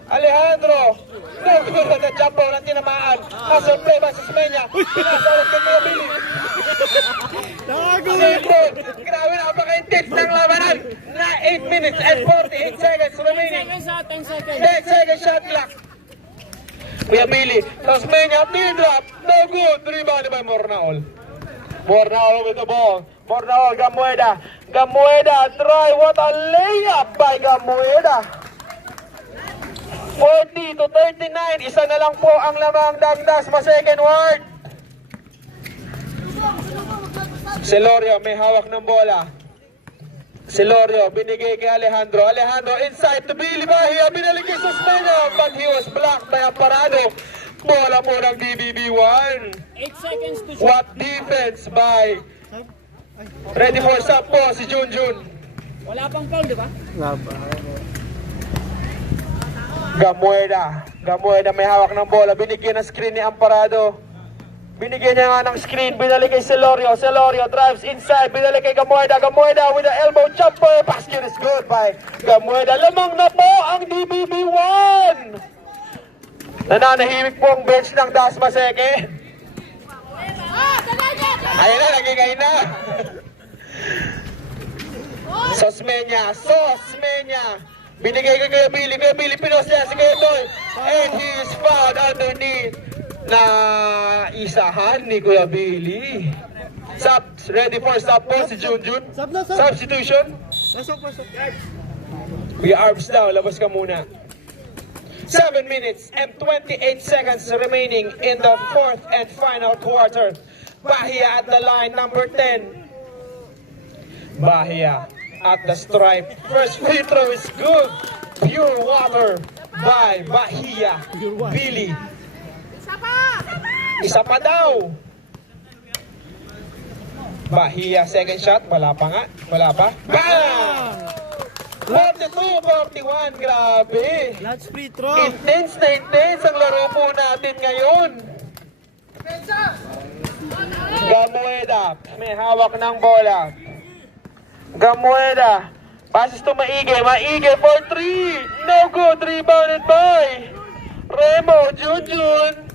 Alejandro. No good at the jump ball, ang tinamaan. Hustle play by Sosmeña. Pinasarap kay Kuya Billy. Simple. Grabe, napaka-intense ng labanan. Na 8 minutes and 48 seconds remaining. 10 seconds shot clock. Kuya Billy, Sosmeña, teardrop. No good. Rebound by Mornaol. Mornaol with the ball. Mornaol, Gamueda. Gamueda, try. What a layup by Gamueda. 40 to 39. Isa na lang po ang lamang dagdas pa second word. Celorio may hawak ng bola. Celorio binigay kay Alejandro. Alejandro inside to Billy Bahia. Binalik kay Sosmeña, but he was blocked by Amparado. Bola po ng DBB1. 8 seconds to shoot. What defense by ready for stop po si Junjun. Wala pang foul, di ba? Gamueda may hawak ng bola. Binigyan ng screen ni Amparado. Binigyan niya nga ng screen. Binalik kay Celorio. Celorio drives inside. Binalik kay Gamueda. Gamueda with the elbow jumper. Basket is good by Gamueda. Lamang na po ang DBB1. Nananahimik po ang bench ng Dasmaseke. Ayun na, nagigay na. Sosmeña. Binigay kay Kuya Billy pinos niya si Kuya Toy. And he is found underneath na isahan ni Kuya Billy. Ready for stop po si Junjun. Substitution. We arms down, labas ka muna. 7 minutes and 28 seconds remaining in the fourth and final quarter. Bahia at the line, number 10. Bahia at the stripe. First free throw is good. Pure water by Bahia. Billy. Isa pa daw. Bahia, second shot. Wala pa nga. Wala pa. Bang! 42-41. Grabe. Last free throw. Intense na intense ang laro po natin ngayon. Gamueda. May hawak ng bola. Gamueda. Passes to Maige. Maige for 3. No good. Rebounded by Remo. Junjun.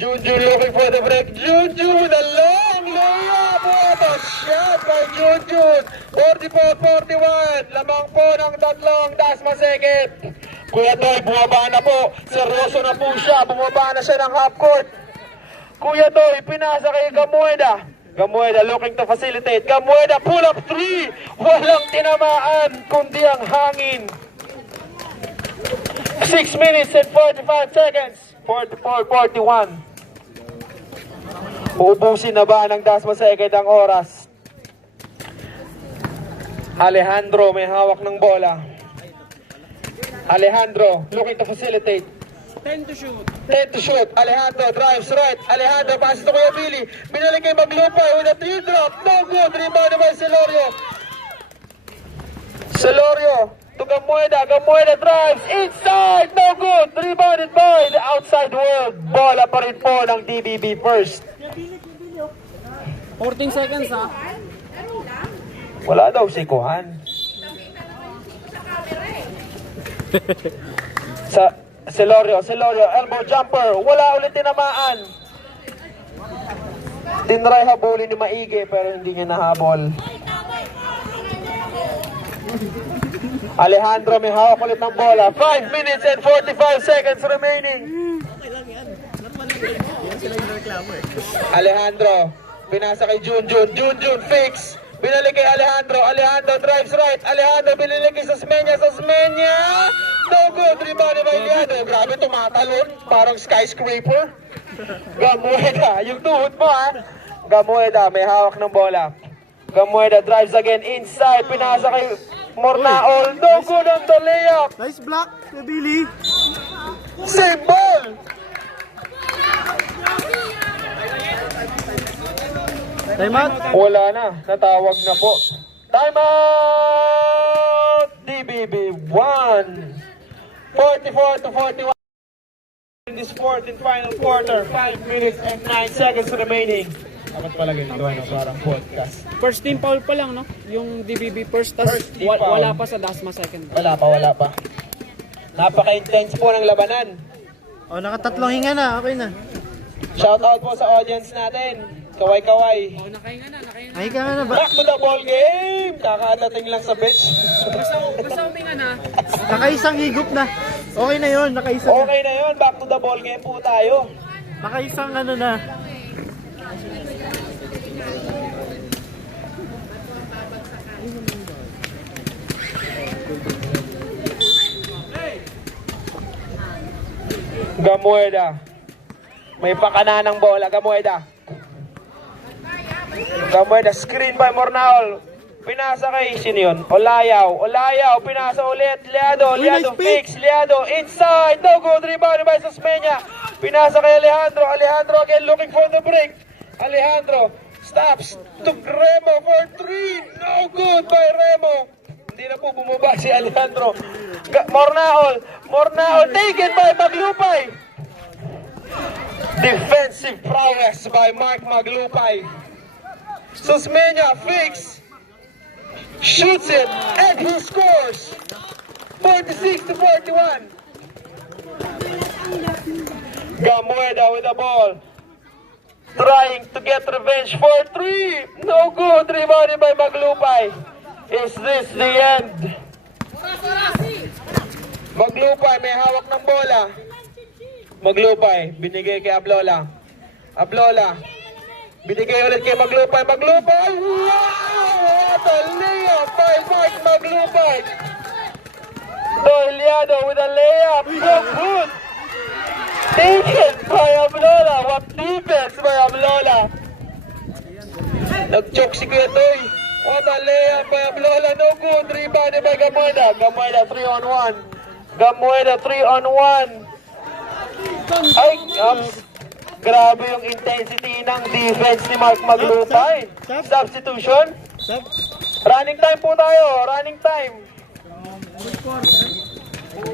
Junjun looking for the break. Junjun. A long layup. What a shot by Junjun. 44-41. Lamang po ng tatlong Dasmaseke. Kuya Toy, bumaba na po. Seryoso na po siya. Bumaba na siya ng half court. Kuya Toy, pinasa kay Gamueda. Gamueda looking to facilitate. Gamueda pull up 3. Walang tinamaan kundi ang hangin. 6 minutes and 45 seconds. 44-41. Uubusin na ba ng Dasmaseke ang oras? Alejandro may hawak ng bola. Alejandro looking to facilitate. 10 to shoot. 10 to shoot. Alejandro drives right. Alejandro passes to Kuya Billy. Binalik kay Maglupay with a teardrop. No good. Rebound by Celorio. Celorio to Gamueda. Gamueda drives inside. No good. Rebounded by the outside world. Bola pa rin po ng DBB first. 14 seconds, ha? Wala daw si Kuhan. Sa Celorio, elbow jumper. Wala ulit tinamaan. Tinry habulin ni Maige pero hindi niya nahabol. Alejandro may hawak ulit ng bola. 5 minutes and 45 seconds remaining. Alejandro, pinasa kay Junjun. Junjun fix. Binalik kay Alejandro. Alejandro drives right. Alejandro binalik kay Sosmeña. No good. Rebound by Leandro. Grabe, tumatalon. Parang skyscraper. Gamueda. Yung tuhod mo, ha. Gamueda may hawak ng bola. Gamueda drives again inside. Pinasa kay Mornaol. No good on the layup. Nice block, Billy. Same ball. Time out. Wala na. Natawag na po. Time out! DBB 1. 44-41 in this fourth and final quarter. 5 minutes and 9 seconds remaining. Dapat pala ganito, ano, parang podcast. First team foul pa lang, no? Yung DBB first, tas First team foul. wala pa sa Dasma second. Wala pa. Napaka-intense po ng labanan. O, nakatatlong hinga na. Okay na. Shout out po sa audience natin. Kaway-kaway. Oh, nakahinga na. Ay, ka na ba? Back to the ball game! Kakadating lang sa bench. Basta huminga na. Nakaisang higop na. Okay na yun. Nakaisang. Okay na yun, back to the ball game po tayo. Nakaisang ano na. Gamueda. May pakana ng bola, Gamueda. Gamueda, screen by Mornaol. Pinasa kay sino yun? Olayaw, pinasa ulit. Liado, fix, Liado, inside, no good, rebound by Sosmeña. Pinasa kay Alejandro again looking for the break. Alejandro, stops, took Remo for 3, no good by Remo. Hindi na po bumaba si Alejandro. Mornaol, taken by Maglupay. Defensive prowess by Mark Maglupay. Sosmeña, fix. Shoots it, and he scores! 46-41. Gamueda with the ball. Trying to get revenge for 3. No good, rebounded by Maglupay. Is this the end? Maglupay, may hawak ng bola. Maglupay, binigay kay Ablola. Binigay ulit kay Maglupay. Wow! What a layup by Mark Maglupay. Liado with a layup. No good. Taken by Ablola. What defense by Ablola. Nag-choke si Kuya Toy. What a layup by Ablola. No good. Rebounded by Gamueda. Gamueda 3-on-1. Gamueda 3-on-1. Ay, grabe yung intensity ng defense ni Mark Maglupay. Substitution. Running time po tayo. Running time.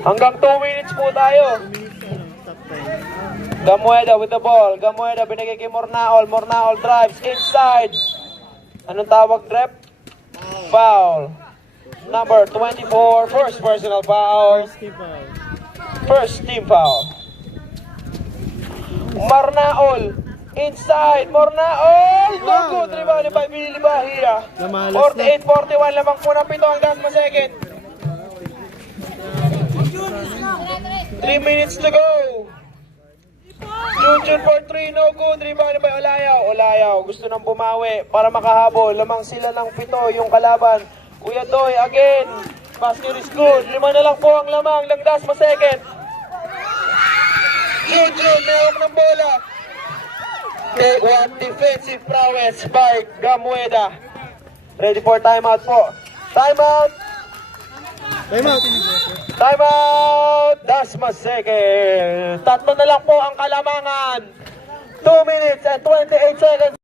Hanggang 2 minutes po tayo. Gamueda with the ball. Gamueda binigay kay Mornaol. Mornaol drives inside. Anong tawag, Rep? Foul. Number 24. First personal foul. First team foul. Mornaol. Inside. Mornaol. No good. Rebounded by Billy Bahia. 48-41 lamang po ng 7 hanggang sa second. 3 minutes to go. Junjun for 3, no good. Rebounded by Olayaw. Gusto nang bumawi para makahabol. Lamang sila ng 7 yung kalaban. Kuya Doy again. Basket is good. 5 na lang po ang lamang ng Dasma second. Junjun, mayroon ng bola. What defensive prowess by Gamueda. Ready for timeout po. Timeout. Dasma second. 3 na lang po ang kalamangan. 2 minutes and 28 seconds.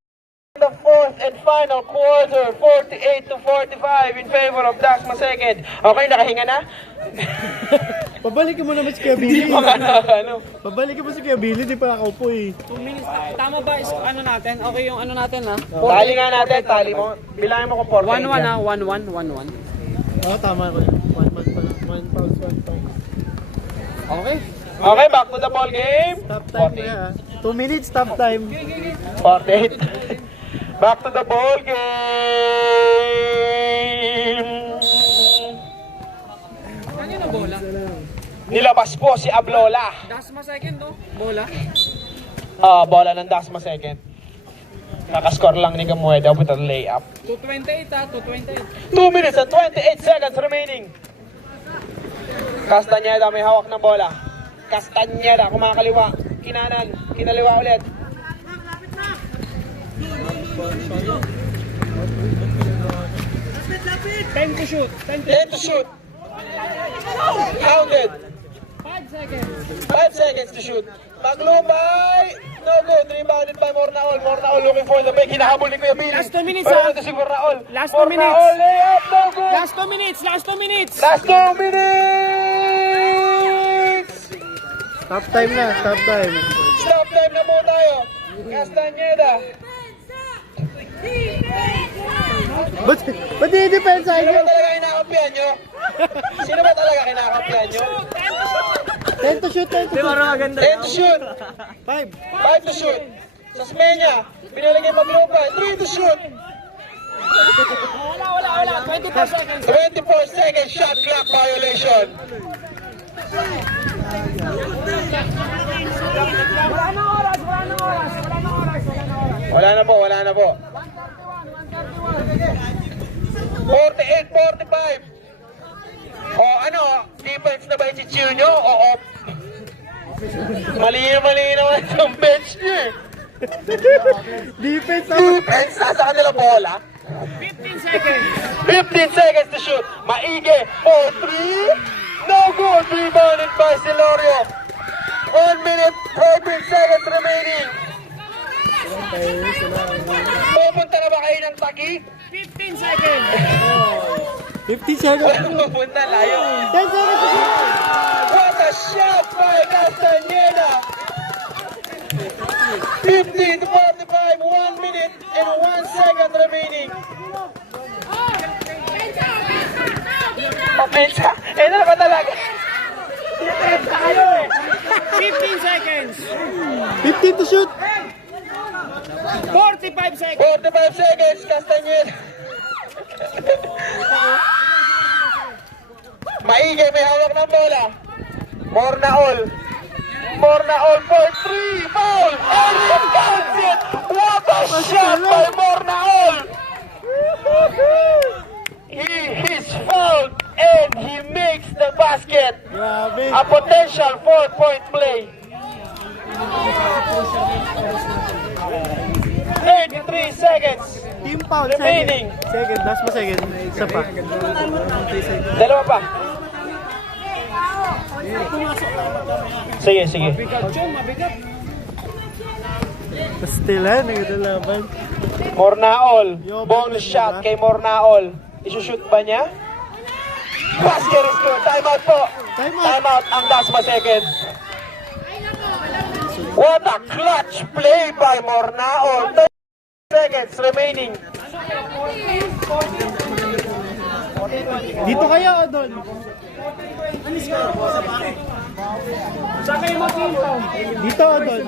The fourth and final quarter. 48-45 in favor of Dasma second. Okay, nakahinga na? Pabalikin mo naman si Kuya Billy. Ano? Pabalikin mo si Kuya Billy. Di pa nakaupo eh. 2 minutes. Tama ba is ano natin? Okay yung ano natin, ha? Tali nga natin, tali mo. Bilangin mo kung 48 1-1, yan. ha? 1-1. Oo, tama ko. 1 pounds. Okay. Okay, back to the ball game. Stop time na. 2 minutes, stop time. 48. Back to the ball game. Ano na bola? Nilabas po si Ablola. Dasma second, no? Bola. Bola ng Dasma second. Nakascore lang ni Gamueda with a layup. 2:28, ha? 2:28. 2 minutes and 28 seconds remaining. Castañeda may hawak ng bola. Castañeda kumakaliwa. Kinaliwa ulit. Time to shoot. 10 to shoot. Counted. 5 seconds. 5 seconds to shoot. Maglupay. No good. Rebounded by Mornaol. Mornaol looking for the break. Hinahabol ni Kuya Billy. Last 2 minutes, Pero ha? ito si Mornaol. Last 2 minutes. Mornaol layup. No good. Last 2 minutes. Last 2 minutes. Stop time na, stop time. Stop time na po tayo. Castañeda. Ba't i-depensa Sino ba nyo? talaga kinakampihan nyo? Sino ba talaga kinakampihan nyo? 10 to shoot, 10 to shoot. 10 to shoot. 5. 5 to shoot. Sa Smenya, pinalagay maglupa. 3 to shoot. Wala. 24 seconds. 24 seconds shot clock violation. Wala na po. 48-45. O ano, defense na ba yung cheer nyo? O off? Mali naman yung bench nyo eh. Defense naman. Defense, nasa kanila bola. 15 seconds. 15 seconds to shoot. Maigi for 3. No good. Rebounded by Silorio. 1 minute, 14 seconds remaining. Pupunta na ba kayo ng Taki? 15 seconds. 50 seconds. Pupunta layo. 10 seconds to shoot. What a shot by Castañeda. 15 to 45. 1 minute and 1 second remaining. Opensa. Ito na ba talaga? 15 seconds. 15 to shoot. 45 seconds. 45 seconds, Castañeda. Maigi, may hawak ng bola. Mornaol for 3. Foul! And he counts it! What a shot by Mornaol! He's fouled and he makes the basket. Grabe. A potential 4-point play. 33 seconds. Team foul. Remaining. Second. Last mo second. Isa pa. Dalawa pa. Sige. Still ha, nagdalaban. Mornaol. Bonus shot kay Mornaol. Isushoot ba niya? Basket is good. Time out po. Time out. Time out ang Dasma second. What a clutch play by Mornaol. 30 seconds remaining. Dito kayo o doon? Dito o doon?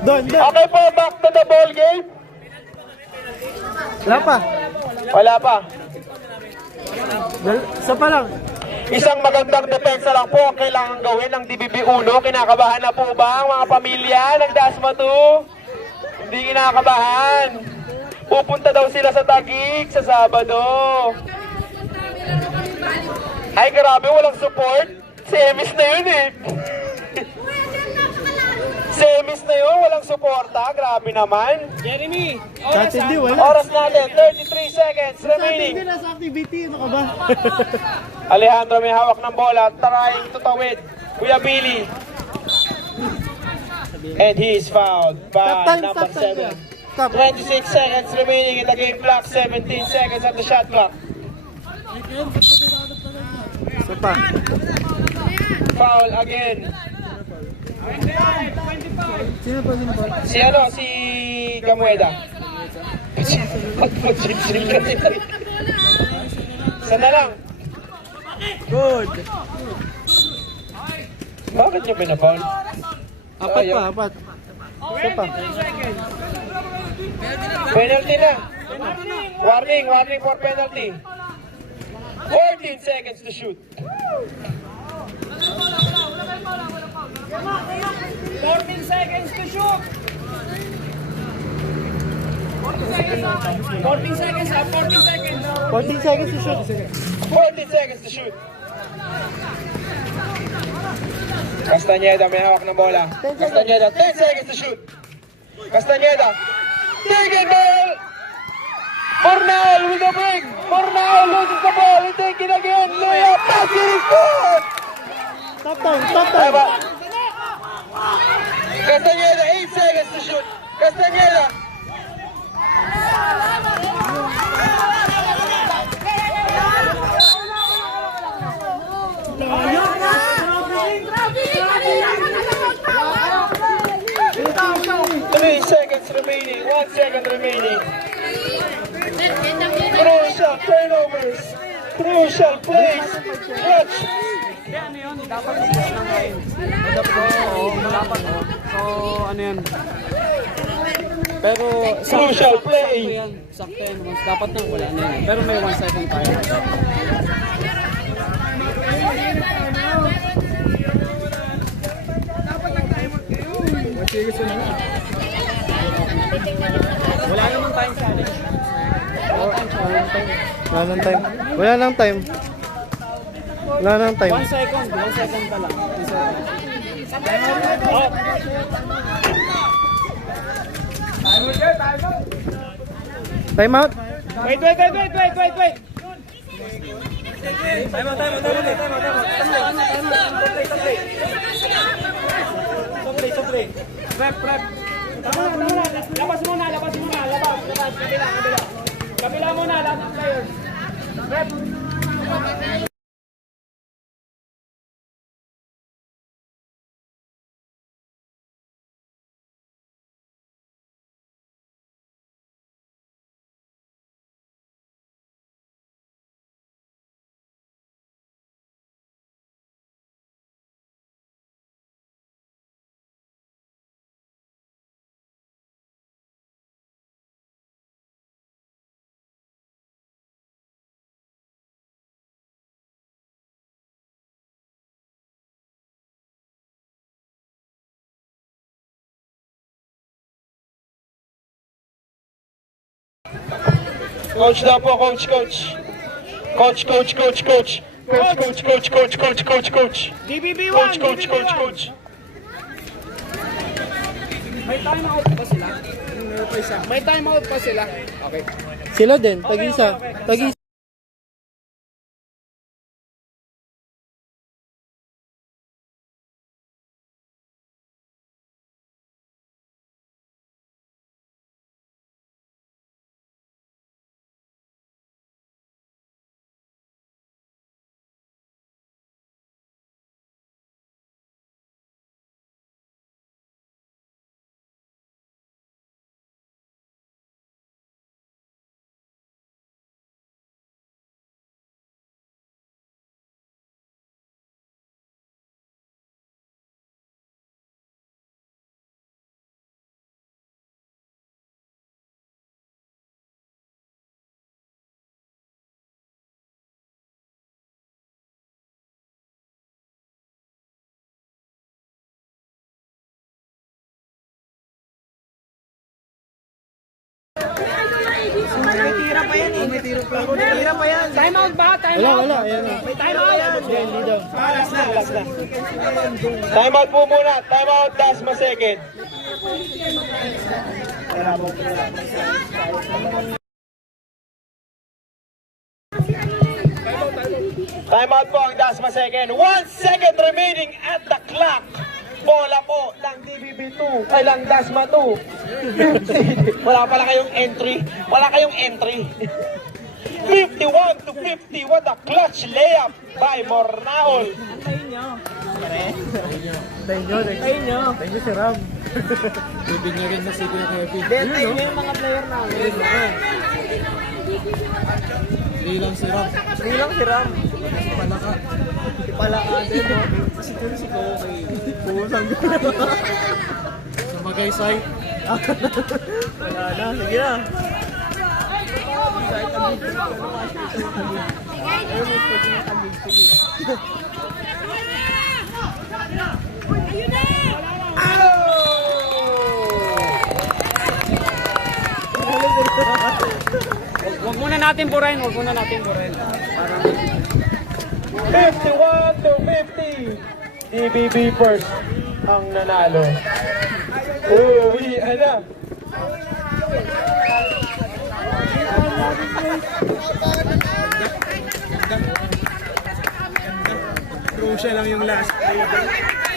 Doon. Okay po, back to the ball game. Wala pa. Wala pa. Isa pa lang. Isang magandang depensa lang po ang kailangan gawin ng DBB 1. Kinakabahan na po ba ang mga pamilya ng Dasma 2? Hindi kinakabahan. Pupunta daw sila sa Taguig sa Sabado. Ay grabe, walang support. Semis na yun eh. Semis na yun, walang suporta. Grabe naman. Jeremy, Dati hindi, wala. Oras natin, 33 seconds Dati hindi remaining. nasa activity. Ano ka ba? Alejandro may hawak ng bola, trying to tawid. Kuya Billy. And he is fouled Stop by time, number stop time. 7. Stop. 26 seconds remaining in the game clock, 17 seconds on the shot clock. Isa pa. Foul again. Sino pa? Si Gamueda. Sana lang. Good. Bakit niya pinafoul? Apat pa, apat. Isa pa. Penalty na. Warning for penalty. 14 seconds to shoot. 14 seconds to shoot. 14 seconds. 14 seconds to shoot. 14 seconds to shoot. Castañeda may hawak ng bola. Castañeda, 10 seconds to shoot. Castañeda, taking ball. Mornaol with the break. Mornaol loses the ball. He take it again. Luya, basket is good. Stop time, stop Ay time. ba? Castañeda, 8 seconds to shoot. Castañeda. 3 seconds remaining. 1 second remaining. Crucial turnovers. Crucial plays. Watch. Hindi, ano yun? Dapat push lang kayo. Oo, dapat. So, ano yan? Pero, Crucial play. Sakto yan. Sakto yan. Once dapat nang wala na yan. Pero may 1 second tayo. Wala naman tayong challenge. Wala nang time. Wala nang time. Wala nang time. 1 second. 1 second pa lang. 1 second. Time out. Wait. Prep. Labas muna. Kabila muna, lahat ng players. Prep. Coach daw po, coach. Coach. DBB1! Coach. May timeout pa sila? May timeout pa sila? Okay. Sila din. Tag-isa. Tag-isa. Timeout ba? Wala. Ayan na. May timeout? Hindi daw. Time out po muna. Time out, last ma second. Time out po ang dasma second. 1 second remaining at the clock. Bola po ng DBB2. Ay, lang dasma 2. Wala pala kayong entry. 51 to 50. What a clutch layup by Mornaol. Thank you, Sir Ram. Bibigyan na si Kuya Kevin. Tayo mo yung mga player namin. Hindi lang si Ram. Palaka din. Kasi kung si Kobe. Pumusang sa Magaysay. Wala na. Sige na. Huwag muna natin burahin. 51 to 50. DBB first ang nanalo. Uwi, ano? Crucial lang yung last play.